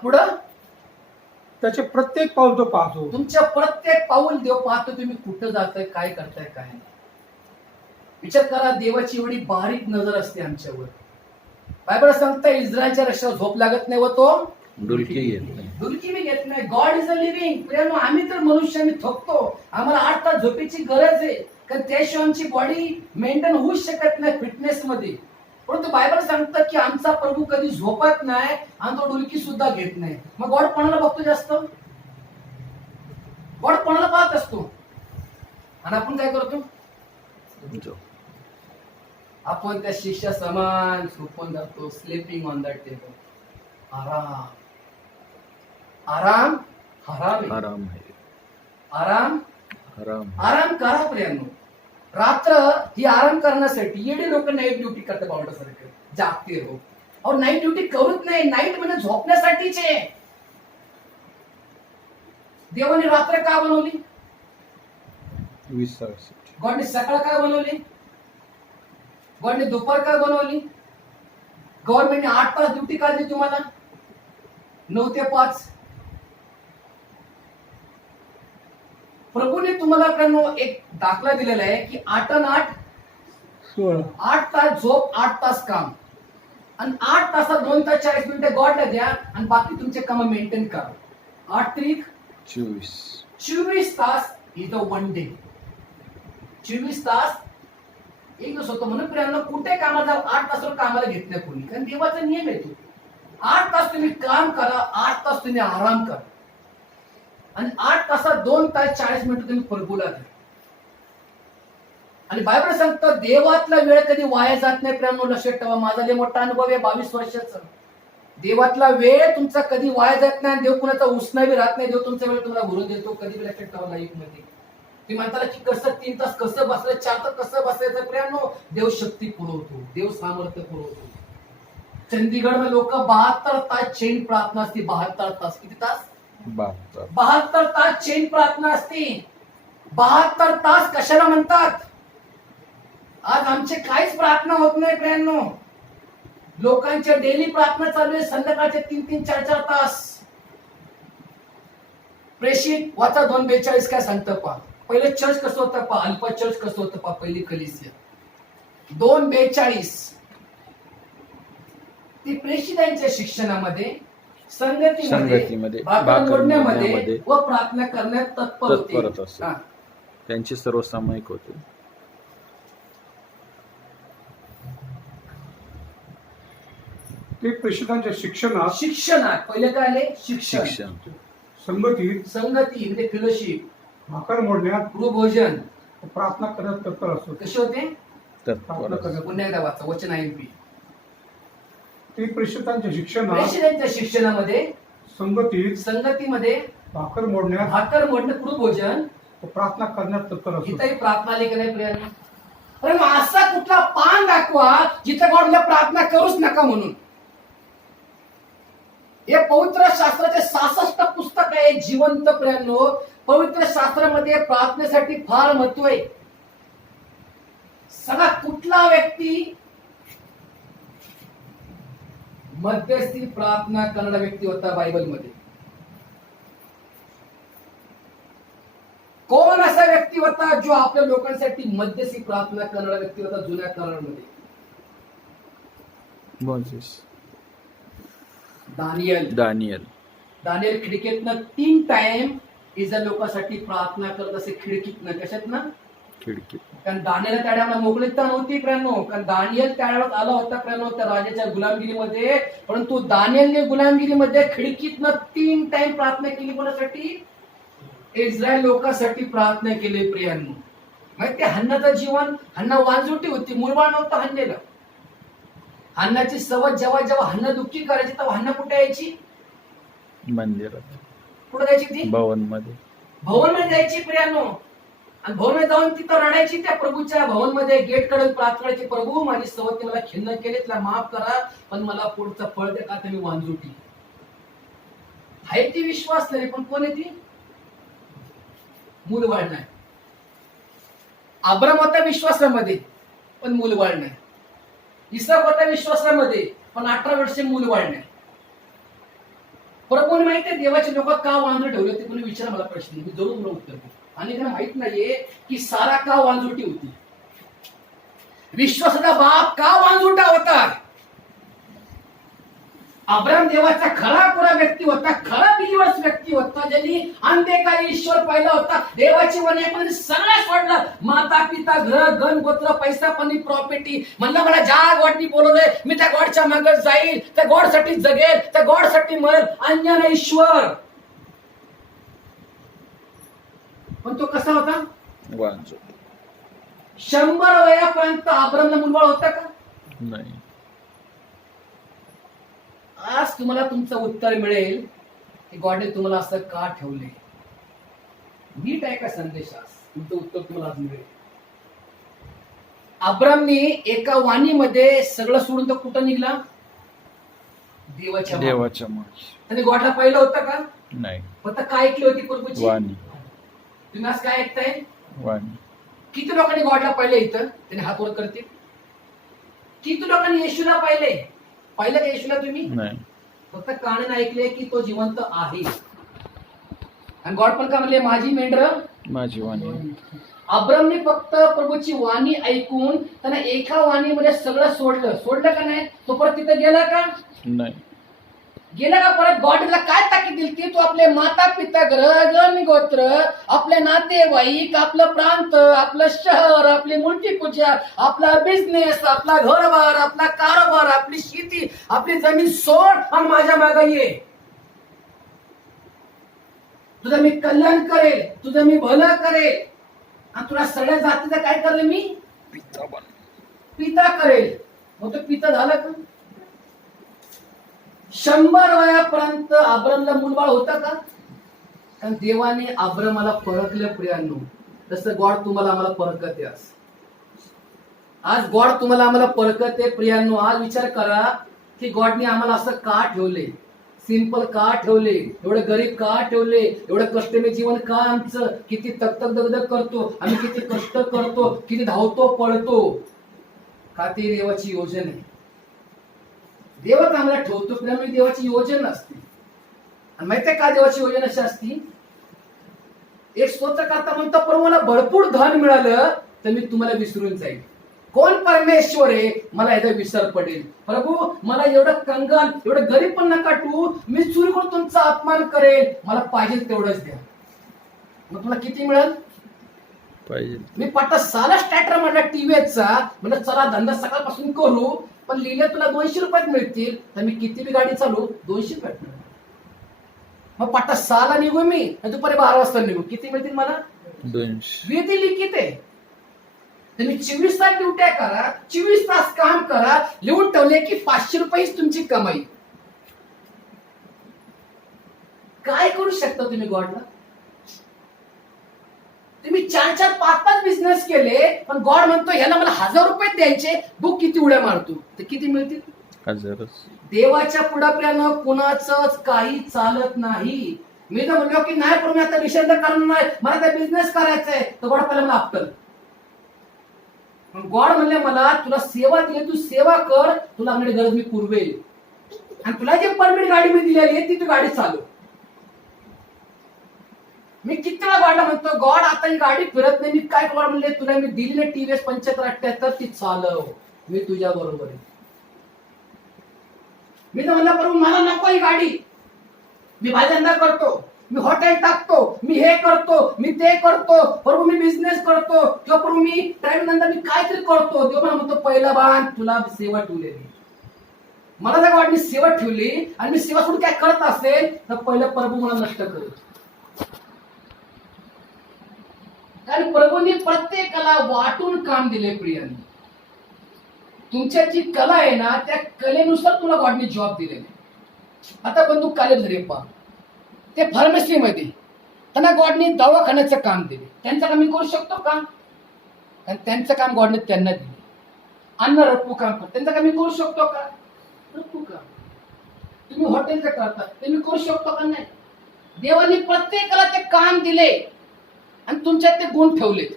पुढं त्याचे प्रत्येक पाऊल तो पाहतो. तुमच्या प्रत्येक पाऊल देव पाहतो. तुम्ही कुठं जाताय, काय करताय, काय नाही. विचार करा, देवाची एवढी बारीक नजर असते आमच्यावर. बायबल सांगतं इस्रायलच्या रस्त्यावर झोप लागत नाही व तो डुलकी घेत नाही. डुलकी मी घेत नाही. God is a living. प्रियांनो, आम्ही तर मनुष्य, आम्ही थकतो. आम्हाला 8 तास झोपेची गरज आहे, कारण त्याशिवाय आमची बॉडी मेंटेन होऊच शकत नाही फिटनेस मध्ये. परंतु बायबल सांगतं की आमचा प्रभू कधी झोपत नाही आणि तो डुलकी सुद्धा घेत नाही. मग गॉड कोणाला बघतो जास्त? गॉड कोणाला पाहत असतो? आणि आपण काय करतो? जो. आपण त्या शिष्या समान झोपून जातो. Sleeping on the table. आराम आराम हराम आहे. आराम आहे. आराम आराम. आराम करा प्रियांनो. रात्र ही आराम करण्यासाठी. येडे लोक नाईट ड्युटी करतात बावटासारखं, जागते लोक. और नाईट ड्युटी करूच नाही. नाईट म्हणजे झोपण्यासाठीचे. देवाने रात्र का बनवली? 20 तास. गॉडने सकाळ का बनवली? गॉडने दुपार का बनवली? गव्हर्नमेंटने 8 तास ड्युटी का दिली तुम्हाला? 9 ते 5. प्रभूने तुम्हाला एक दाखला दिलेला आहे की 8 आणि 8 16 8 तास झोप, 8 तास काम. आणि 8 तासात 2 तास 40 मिनिटं गॉडला द्या आणि बाकी तुमचे काम मेंटेन करा. 8 त्रिक 24 तास इज अ वन डे. 24 तास एक दिवस होतो. म्हणून प्रियांनो, कुठे कामाला 8 तासावर कामाला घेत नाही कोणी, कारण देवाचा नियम आहे तो. 8 तास तुम्ही काम करा, 8 तास तुम्ही आराम करा, आणि 8 तासात 2 तास 40 मिनिटं तुम्ही प्रभूला द्या. आणि बायबल सांगतं देवातला वेळ कधी वाया जात नाही. प्रियांनो, लक्षात ठेवा. माझा लय मोठा अनुभव आहे 22 वर्षाचा. देवातला वेळ तुमचा कधी वाया जात नाही. देव कुणाचा उसनावी राहत नाही. देव तुमचा वेळ तुम्हाला भरून देतो. कधी लक्षात ठेवा लाईफ मध्ये. तुम्ही म्हणताला की कसं 3 तास कसं बसलं, 4 तास कसं बसायचं? प्रियांनो, देव शक्ती पुरवतो, देव सामर्थ्य पुरवतो. चंदीगड मध्ये लोक 72 तास चेन प्रार्थना असते. 72 तास. किती तास? 72 तास चेन प्रार्थना असते. 72 तास कशाला म्हणतात? आज आमचे काहीच प्रार्थना होत नाही प्रियांनो. लोकांच्या डेली प्रार्थना चालू आहे संध्याकाळचे 3-3, 4-4 तास. प्रेषित वाचा 2:42 काय सांगतं पहा. पहिले चर्च कसं होतं पहा. अल्फा चर्च कसं होतं पहा. पहिली कलिसिया 2:42. ती प्रेषितांच्या शिक्षणामध्ये, संगतीमध्ये, भाकर मोडण्यामध्ये व प्रार्थना करण्यात तत्पर होते. त्यांचे सर्वसामायिक होते. ते प्रेषितांच्या शिक्षणात पहिले काय आले? शिक्षण. संगती म्हणजे फेलोशिप, भाकर मोडण्यात, गृहभोजन, प्रार्थना करण्यात तत्पर असतो. कसे होते? प्रार्थना करण्यात. पुन्हा एकदा वाचा वचन IMP. ते प्रेषितांच्या प्रेषितांच्या शिक्षणामध्ये, संगतीमध्ये, भाकर मोडण्यात, गृहभोजन, प्रार्थना करण्यात तत्पर असतो. इथंही प्रार्थना आली का नाही प्रियांनो? अरे मग असा कुठला पान दाखवा जिथे गॉडला प्रार्थना करूच नका म्हणून. हे पवित्र शास्त्राचे 66 पुस्तक आहे जिवंत प्रियांनो. पवित्र शास्त्रामध्ये प्रार्थनेसाठी फार महत्व आहे. सगळा कुठला व्यक्ती मध्यस्थी प्रार्थना करणारा व्यक्ती होता बायबलमध्ये? कोण असा व्यक्ती होता जो आपल्या लोकांसाठी मध्यस्थी प्रार्थना करणारा व्यक्ती होता जुन्या करारामध्ये? दानियल खिडकीतनं 3 टाइम इस्रायल लोकांसाठी प्रार्थना करत असे. खिडकीतनं. कशातनं? खिडकीत. कारण दानियल त्या टायमाला मोकळीकता नव्हती प्रियांनो. कारण दानियल त्या वेळेस आला होता प्रियांनो त्या राजाच्या गुलामगिरीमध्ये. परंतु दानियलने गुलामगिरीमध्ये खिडकीतनं 3 टाइम प्रार्थना केली. कोणासाठी? इस्रायल लोकांसाठी प्रार्थना केली प्रियांनो. माहिती हन्नाचं जीवन, हन्ना वांजुटी होती, मुलबाळ नव्हतं हन्नेला. हन्नाची सवय जेव्हा हन्न दुःखी करायची तेव्हा हन्ना कुठे यायची? मंदिरात. कुठे जायची ती? भवनमध्ये जायची प्रियांनो. आणि भवनमध्ये जाऊन तिथं रडायची त्या प्रभूच्या भवनमध्ये. गेट कडून प्रार्थना करायची, प्रभू माझी सवय मला खिन्न केली, तिला माफ करा, पण मला पुढचं फळ द्या का? मी वांजुटी आहे. ती विश्वास नाही, पण कोण आहे ती? मूलबाळ नाही. अब्राम होता विश्वासामध्ये पण मूलबाळ नाही. इसाक होता विश्वासामध्ये पण 18 वर्ष मूलबाळ नाही. परत कोणी माहिती आहे देवाचे लोक का वांजू ठेवले ते कोणी विचारा मला प्रश्न, मी जरूर तुला उत्तर देतो. आणि त्यांना माहित नाहीये की सारा का वांजुटी होती, विश्वासाचा बाप का वांजुटा होता. अब्राम देवाचा खरा पुरा व्यक्ती होता, खरा बिलिव्हर्स व्यक्ती होता, ज्यांनी अंधेकारी ईश्वर पाहिला होता. देवाची वण्यामध्ये सगळं सोडलं, माता पिता घर गण गोत्र पैसा पाणी प्रॉपर्टी. म्हणलं मला ज्या गॉडनी बोलवलंय मी त्या गॉडच्या मागे जाईल, त्या गॉडसाठी जगेल, त्या गॉडसाठी मरेल. अंजन ईश्वर. पण तो कसा होता? 100 वयापर्यंत अब्रामला मुलबाळ होता का? नाही. आज तुम्हाला तुमचं उत्तर मिळेल की गॉडने तुम्हाला असं का ठेवले. नीट आहे का संदेशास, तुमचं उत्तर तुम्हाला आज मिळेल. अब्रामने एका वाणीमध्ये सगळं सोडून तो कुठं निघला? देवाच्या मागे. त्याने गॉडला पाहिलं होतं का? नाही. फक्त काय ऐकली होती प्रभूची वाणी. तुम्ही आज काय ऐकताय? वाणी. किती लोकांनी गॉडला पाहिले इथं? त्याने हात वर करतील. किती लोकांनी येशूला पाहिले? पाहिलं का येशूला तुम्ही? नाही. फक्त कानाने ऐकले की तो जिवंत आहे. आणि गॉड पण का म्हणले माझी मेंढर माझी वाणी. अब्रामने फक्त प्रभूची वाणी ऐकून त्याने एका वाणीमध्ये सगळं सोडलं का नाही? तो परत तिथे गेला का? नाही. गेला का परत? गॉडला काय ताकीद दिली की तू आपले माता पिता गण गोत्र, आपले नातेवाईक, आपलं प्रांत, आपलं शहर, आपली मूर्ती पूजा, आपला बिझनेस, आपला घरबार, आपला कारोबार, आपली शेती, आपली जमीन सोड आणि माझ्या मागे ये. तुझं मी कल्याण करेल, तुझं मी भलं करेल आणि तुला सगळ्या जातीचं काय करेल मी? पिता करेल. मग तो पिता झाला का? 100 वयापर्यंत अब्रामला मुलबाळ होता का? कारण देवाने अब्रामाला परखलं प्रियांनो, तसं गॉड तुम्हाला आम्हाला परखत आहे. आज गॉड तुम्हाला आम्हाला परखत आहे प्रियांनो. आज विचार करा की गॉडने आम्हाला असं का ठेवले, सिंपल का ठेवले, एवढं गरीब का ठेवले, एवढं कष्टमय जीवन का आमचं, किती तकतक दगदग करतो आम्ही, किती कष्ट करतो, किती धावतो पळतो. का? ती देवाची योजना आहे. देवच आम्हाला ठेवतो त्यामुळे देवाची योजना असते. आणि माहितीये का देवाची योजना अशी असती? एक स्तोत्रकर्ता म्हणतो प्रभू मला भरपूर धन मिळालं तर मी तुम्हाला विसरून जाईल. कोण परमेश्वर आहे? मला याचा विसर पडेल. प्रभू मला एवढं कंगाल एवढं गरीब पण नका ठेवू, मी चोरी करून तुमचा अपमान करेल, मला पाहिजे तेवढंच द्या. मग तुम्हाला किती मिळेल? पाहिजे. मी पट्टा साला स्टॅटर म्हणला टीव्हीचा, म्हणजे चला धंदा सकाळपासून करू, पण लिहिले तुला 200 रुपयात मिळतील, तर मी किती बी गाडी चालू 200 रुपयात मिळेल. मग पट्टा 6ला निघू मी, दुपारी 12 वाजता निघू, किती मिळतील मला? 200. विधी लिखित आहे. तुम्ही 24 तास ड्युट्या करा, 24 तास काम करा, लिहून ठेवले की 500 रुपयेच तुमची कमाई. काय करू शकता तुम्ही गॉडला? तुम्ही 4-4, 5-5 बिझनेस केले, पण गॉड म्हणतो ह्याला मला 1000 रुपये द्यायचे, बुक किती उड्या मारतो, तर किती मिळतील? 1000. देवाच्या पुढाप्यानं कुणाचंच काही चालत नाही. मी तर म्हणलो की नाही, पण मी आता विषय करणार नाही, मला त्या बिझनेस करायचंय, तर गॉड पहिला मला आपटल. गॉड म्हणले मला तुला सेवा दिली, तू सेवा कर, तुला आपली गरज मी पुरवेल. आणि तुला जे परमिट गाडी मी दिलेली आहे ती तू गाडी चालव. मी किती वेळा गॉडला म्हणतो गॉड आता ही गाडी फिरत नाही, मी काय गॉड म्हणले तुला मी दिली ना TVS 7578 ती चालव, मी तुझ्या बरोबर आहे. मी तर म्हणलं प्रभू मला नको ही गाडी, मी भाजंदा करतो, मी हॉटेल टाकतो, मी हे करतो, मी ते करतो, प्रभू मी बिझनेस करतो, किंवा प्रभू मी ड्रायव्हिंग धंदा मी काहीतरी करतो. देव मला म्हणतो पहिला बाण तुला सेवा ठेवलेली, मला जर गॉडनी सेवा ठेवली आणि मी सेवा सोडून काय करत असेल तर पहिलं प्रभू मला नष्ट करेल. कारण प्रभूंनी प्रत्येकाला वाटून काम दिले प्रियांनी. तुमच्या जी कला आहे ना त्या कलेनुसार तुला गॉडने जॉब दिलेले. आता बंधू काले धरे पा, ते फार्मसीमध्ये त्यांना गॉडने दवाखान्याचं काम दिले, त्यांचं काम मी करू शकतो का? आणि त्यांचं काम गॉडने त्यांना दिले. अन्न रप्पू काम करतो, त्यांचं काम मी करू शकतो का? रप्पू काम. तुम्ही हॉटेलचं करता ते मी करू शकतो का? नाही. देवाने प्रत्येकाला ते काम दिले. आणि तुमच्यात ते गुण ठेवलेत.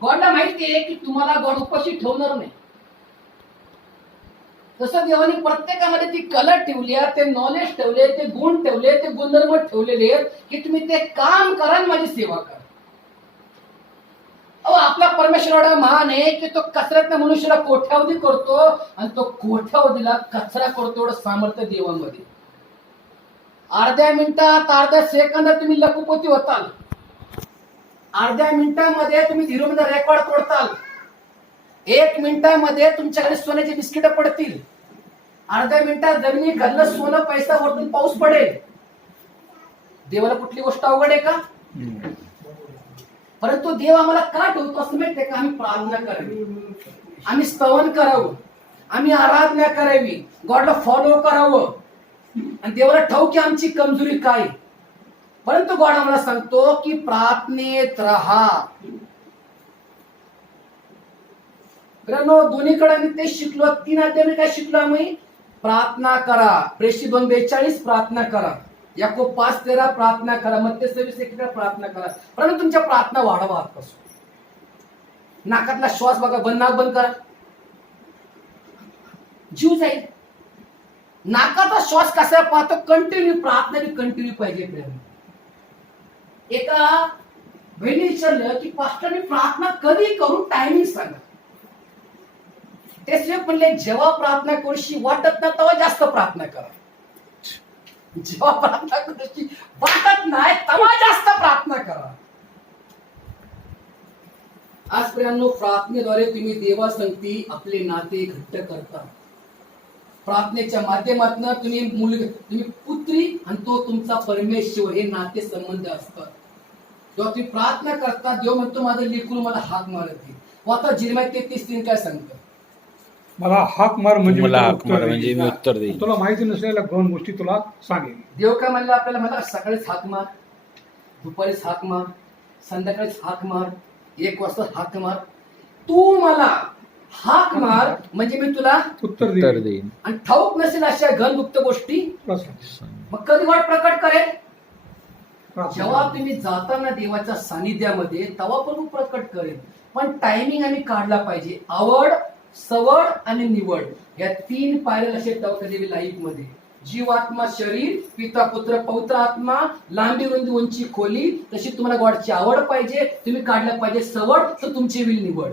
गॉडला माहितीये की तुम्हाला गॉड उपाशी ठेवणार नाही. तसं देवाने प्रत्येकामध्ये ती कला ठेवली आहे, ते नॉलेज ठेवले, ते गुण ठेवले, ते गुणधर्म ठेवलेले आहेत की तुम्ही ते काम करा आणि माझी सेवा करा. अहो, आपला परमेश्वर एवढा महान आहे की तो कचऱ्यातल्या मनुष्याला कोठ्यावधी करतो आणि तो कोठ्यावधीला कचरा करतो. एवढं सामर्थ्य देवामध्ये. अर्ध्या मिनिटात, अर्ध्या सेकंदात तुम्ही लखपती होताल. अर्ध्या मिनिटामध्ये तुम्ही झिरोमध्ये रेकॉर्ड तोडताल. 1 मिनिटामध्ये तुमच्याकडे सोन्याची बिस्किट पडतील. अर्ध्या मिनिटात जमिनी घरलं सोनं पैसा वरतून पाऊस पडेल. देवाला कुठली गोष्ट अवघड आहे का? परंतु देव आम्हाला का ठेवतो असं माहितीये का? आम्ही प्रार्थना करावी, आम्ही स्तवन करावं, आम्ही आराधना करावी, गॉडला फॉलो करावं आणि देवाला ठाऊक की आमची कमजोरी काय. परंतु गॉड आम्हाला सांगतो की प्रार्थनेत राहा. दोन्हीकडे आम्ही ते शिकलो. 3 अध्याय काय शिकलो आम्ही? प्रार्थना करा. प्रेषित 2:42 प्रार्थना करा. याकोब 5:13 प्रार्थना करा. मत्ती 26:1 प्रार्थना करा. परंतु तुमच्या प्रार्थना वाढवा आजपासून. नाकातला श्वास बघा, नाक बंद करा, जीव जाईल. नाकाचा श्वास कसा पाहतो? कंटिन्यू प्रार्थना बी कंटिन्यू पाहिजे. एका बहिणी विचारलं की पास्टरने प्रार्थना कधी करू, टायमिंग सांगा. ते म्हणले जेव्हा प्रार्थना करूशी वाटत ना तेव्हा जास्त प्रार्थना करा. जेव्हा प्रार्थना करूशी वाटत नाही तेव्हा जास्त प्रार्थना करा. आजपर्यंत प्रार्थनेद्वारे तुम्ही देवासंगती आपले नाते घट्ट करता. प्रार्थनेच्या माध्यमातून तुम्ही पुत्री आणि तो तुमचा परमेश्वर हे नाते संबंध असतात. जेव्हा तुम्ही प्रार्थना करता, देव म्हणतो माझं लेकरू मला हाक मारत नाही. आता जिरमाय 33:3 काय सांगतं? मला हाक मार म्हणजे मला हाक मार म्हणजे मी उत्तर देईन. तुला माहिती नसलेल्या 2 गोष्टी तुला सांगेन. देव काय म्हणलं आपल्याला? मला सकाळीच हाक मार, दुपारीच हाक मार, संध्याकाळीच हाक मार, 1 वाजता हाक मार. तू मला हाक मार म्हणजे मी तुला उत्तर देईन. आणि ठाऊक नसेल अशा घनगुप्त गोष्टी मग कधी वाट प्रकट करेल? जेव्हा तुम्ही जाताना देवाच्या सानिध्यामध्ये तेव्हा प्रभू प्रकट करेल. पण टायमिंग आम्ही काढला पाहिजे. आवड, सवड आणि निवड या 3 पायऱ्या असे ठेवतात लाईफ मध्ये. जीव, आत्मा, शरीर, पिता, पुत्र, पवित्र आत्मा, लांबी, रुंदी, उंची, खोली. तशी तुम्हाला गॉडची आवड पाहिजे, तुम्ही काढलं पाहिजे सवड, तर तुमची होईल निवड.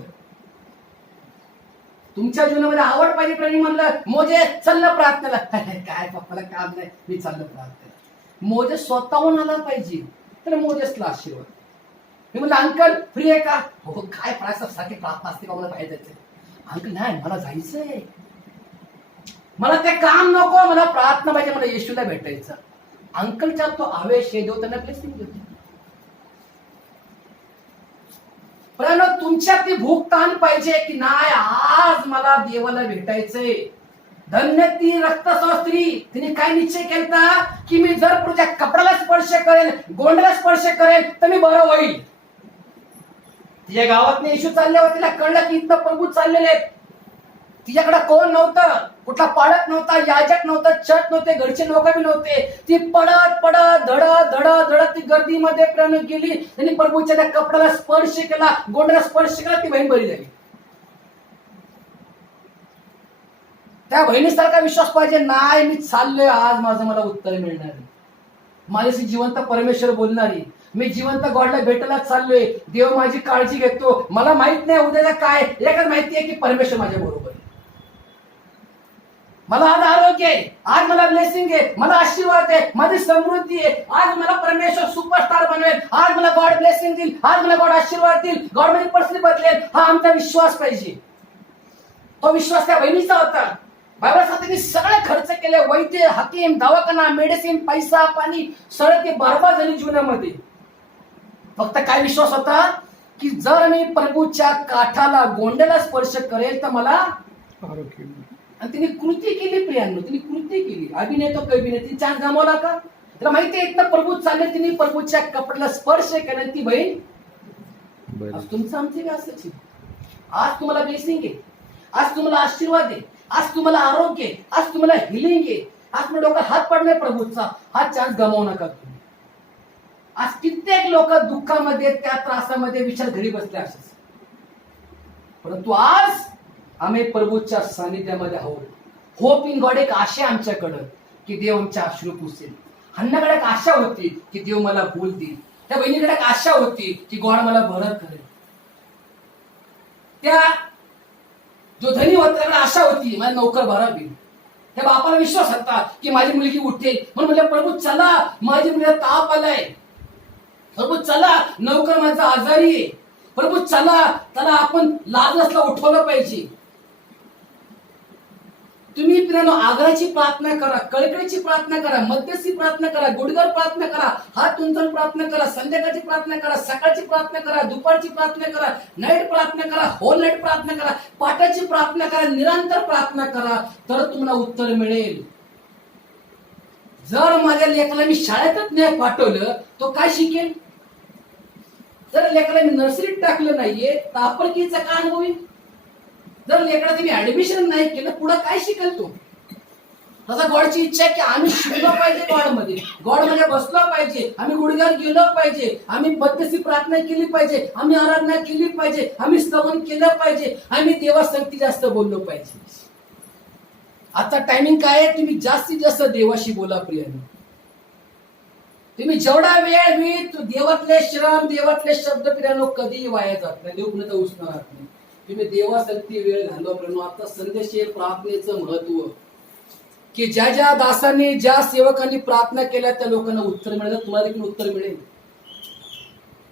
तुमच्या जीवनामध्ये आवड पाहिजे. प्रेमी म्हणलं मोजे चाललं प्रार्थनेला, काय पप्पाला काम नाही, मी चाललं प्रार्थनेला. मोजे स्वतःहून आला पाहिजे तर मोजेसला आशीर्वाद. मी म्हणलं अंकल फ्री आहे का? हो. काय प्रार्थनासाठी प्रार्थना असते का? मला बाहेर जायचंय. अंकल नाही, मला जायचंय, मला ते काम नको, मला प्रार्थना पाहिजे, मला येशूला भेटायचं. अंकलचा तो आवेश आहे, देव त्यांना ब्लेसिंग देतो. पण तुमच्यात ती भूक ताण पाहिजे की नाही आज मला देवाला भेटायचंय. धन्य ती रक्तस्राव स्त्री, तिने काय निश्चय केला की मी जर पुढच्या कपड्याला स्पर्श करेल, गोंड्याला स्पर्श करेल तर मी बरं होईल. तिच्या गावात येशू चालले होते, तिला कळलं की इथं प्रभू चाललेले आहेत. तिच्याकडे कोण नव्हतं, कुठला पाळक नव्हता, याजक नव्हता, चट नव्हते, घरचे लोक बी नव्हते. ती पडत पडत धडत धडत धडत ती गर्दीमध्ये प्रेम गेली. त्यांनी प्रभूच्या त्या कपड्याला स्पर्श केला, गोंड्याला स्पर्श केला, ती बहीण बरी झाली. त्या बहिणीसारखा विश्वास पाहिजे. नाही मी चाललोय, आज माझं मला उत्तर मिळणार आहे. माझ्याशी जिवंत परमेश्वर बोलणारी, मी जिवंत गॉडला भेटायला चाललोय. देव माझी काळजी घेतो. मला माहित नाही उद्याला काय, एकच माहिती आहे की परमेश्वर माझ्या बरोबर आहे. मला आज आरोग्य आहे, आज मला ब्लेसिंग आहे, मला आशीर्वाद आहे, माझी समृद्धी आहे. आज मला परमेश्वर सुपरस्टार बनवेल, आज मला गॉड ब्लेसिंग देईल, आज मला गॉड आशीर्वाद देईल, गॉड माझी परिस्थिती बदलेल. हा आमचा विश्वास पाहिजे. तो विश्वास त्या बहिणीचा होता. बाबासाहेबांनी सगळे खर्च केले, वैद्य, हकीम, दवाखाना, मेडिसिन, पैसा, पाणी, सगळे ते बरबाद झाली जीवनामध्ये. फक्त काय विश्वास होता की जर मी प्रभूच्या काठाला, गोंड्याला स्पर्श करेल तर मला आरोग्य. आणि तिने कृती केली. प्रियांनो, तिने कृती केली. अभिनय तो कविने ती चान्स गमावला का? तिला माहिती आहे इथनं प्रभू चालले, तिने प्रभूच्या कपड्याला स्पर्श केला, ती बहीण. आज तुमचं आमचे असंच. आज तुम्हाला ब्लेसिंग आहे, आज तुम्हाला आशीर्वाद आहे, आज तुम्हाला आरोग्य आहे, आज तुम्हाला हिलिंग आहे, आज तुम्हाला डोक्यात हात पडलाय प्रभूचा. हा चान्स गमावू नका तुम्ही. आज कित्येक लोक दुःखामध्ये त्या त्रासामध्ये विचार घरी बसले असेच, परंतु आज आम्ही प्रभूच्या सानिध्यामध्ये आहोत. होप इन गॉड एक आशा आमच्याकडं की देव आमच्या अश्रू पुसेल. हन्नाकडे एक आशा होती की देव मला बोल देईल. त्या बहिणीकडे एक आशा होती की गॉड मला बरं करेल. त्या जो धनी होता त्याकडे आशा होती मला नोकर बरा होईल. त्या बापाला विश्वास होता की माझी मुलगी उठेल. म्हणून म्हणजे प्रभू चला, माझी मुलीला ताप आलाय. प्रभू चला, नोकर माझा आजारी आहे. प्रभू चला, त्याला आपण लाजरसला उठवलं पाहिजे. तुम्ही प्रियानो आग्रहाची प्रार्थना करा, कळकळीची प्रार्थना करा, मध्यस्थी प्रार्थना करा, गुडघर प्रार्थना करा, हात उंचावून प्रार्थना करा, संध्याकाळची प्रार्थना करा, सकाळची प्रार्थना करा, दुपारची प्रार्थना करा, नाईट प्रार्थना करा, होल नाईट प्रार्थना करा, पाठाची प्रार्थना करा, निरंतर प्रार्थना करा, तर तुम्हाला उत्तर मिळेल. जर माझ्या लेकराला मी शाळेतच नाही पाठवलं तो काय शिकेल? जर लेकराला मी नर्सरीत टाकलं नाहीये तर आपलकीचा काय अनुभव येईल? जर लेकराचं मी ऍडमिशन नाही केलं पुढे काय शिकेल तो? तसा गॉडची इच्छा आहे की आम्ही शिकलो पाहिजे, गॉड मध्ये बसलो पाहिजे, आम्ही गुडघ्यावर गेलो पाहिजे, आम्ही मध्यस्थी प्रार्थना केली पाहिजे, आम्ही आराधना केली पाहिजे, आम्ही स्तवन केलं पाहिजे, आम्ही देवासंगती जास्त बोललो पाहिजे. आता टायमिंग काय आहे? तुम्ही जास्तीत जास्त देवाशी बोला प्रियाने. तुम्ही जेवढा वेळ मी देवातले श्रम, देवातले शब्द प्रियानो कधीही वाया जात नाही, देव कुणाचा उसणार नाही. तुम्ही देवासाठी वेळ घालवा प्रियानो. आता संदेश प्रार्थनेचं महत्व की ज्या ज्या दासांनी, ज्या सेवकांनी प्रार्थना केल्या त्या लोकांना उत्तर मिळेल, तुम्हाला देखील उत्तर मिळेल.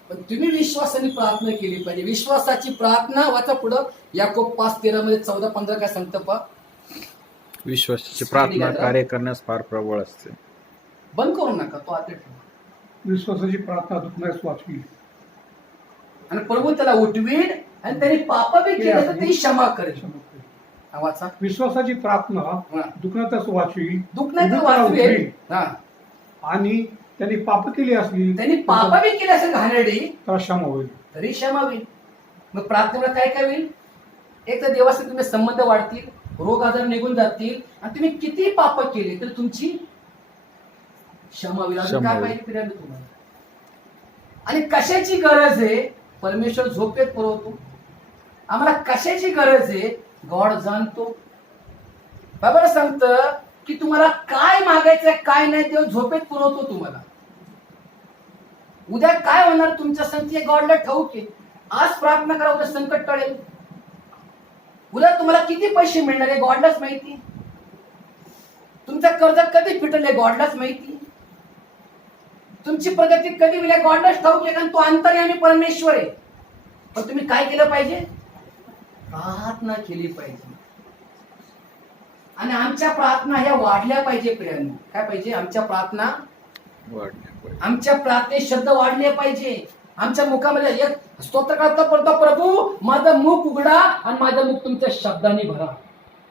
पण तुम्ही विश्वासाने प्रार्थना केली पाहिजे. विश्वासाची प्रार्थना वाचा पुढं याकोब 5:13 मध्ये 14-15 काय सांगतं पहा. विश्वासाची प्रार्थना कार्य करण्यास फार प्रबळ असते. बंद करू नका, तो आता ठेवा. विश्वासाची प्रार्थना दुखण्यास वाचवी आणि प्रभू त्याला उठवीन आणि त्यांनी पाप बी केले तर ती क्षमा करेल. वाचा. विश्वासाची प्रार्थना दुखण्यातच वाचवी, दुखण्यात वाचवेल. आणि त्यांनी पाप केली असली, त्यांनी पाप बी केली असेल घाणेरडी, तर क्षमा होईल, तरी क्षमा होईल. मग प्रार्थनेला काय काय होईल? एक तर देवाशी तुम्ही संबंध वाढतील, रोग आजार निघून जातील, आणि तुम्ही किती पाप केले तर तुमची क्षमा होईल. अजून काय पाहिजे फिरायला तुम्हाला? आणि कशाची गरज आहे? परमेश्वर झोपेत पुरवतो. आम्हाला कशाची गरज आहे? गॉड जाणतो. बाबा सांगतं की तुम्हाला काय मागायचंय काय नाही ते झोपेत पुरवतो तुम्हाला. उद्या काय होणार तुमच्या संगती गॉडला ठाऊक आहे. आज प्रार्थना करा, उद्या संकट टळेल. उद्या तुम्हाला किती पैसे मिळणार आहे गॉडलाच माहिती. तुमचं कर्ज कधी फिटल आहे गॉडलाच माहिती. तुमची प्रगती कधी होईल गॉडलाच ठाऊक आहे, कारण तो अंतर्यामी परमेश्वर आहे. पण तुम्ही काय केलं पाहिजे? प्रार्थना केली पाहिजे. आणि आमच्या प्रार्थना ह्या वाढल्या पाहिजे प्रियांनो. काय पाहिजे? आमच्या प्रार्थना आमच्या प्रार्थनेत शब्द वाढले पाहिजे. आमच्या मुखामध्ये एक स्तोत्र करता पडतो, प्रभू माझं मुख उघडा आणि माझं मुख तुमच्या शब्दाने भरा.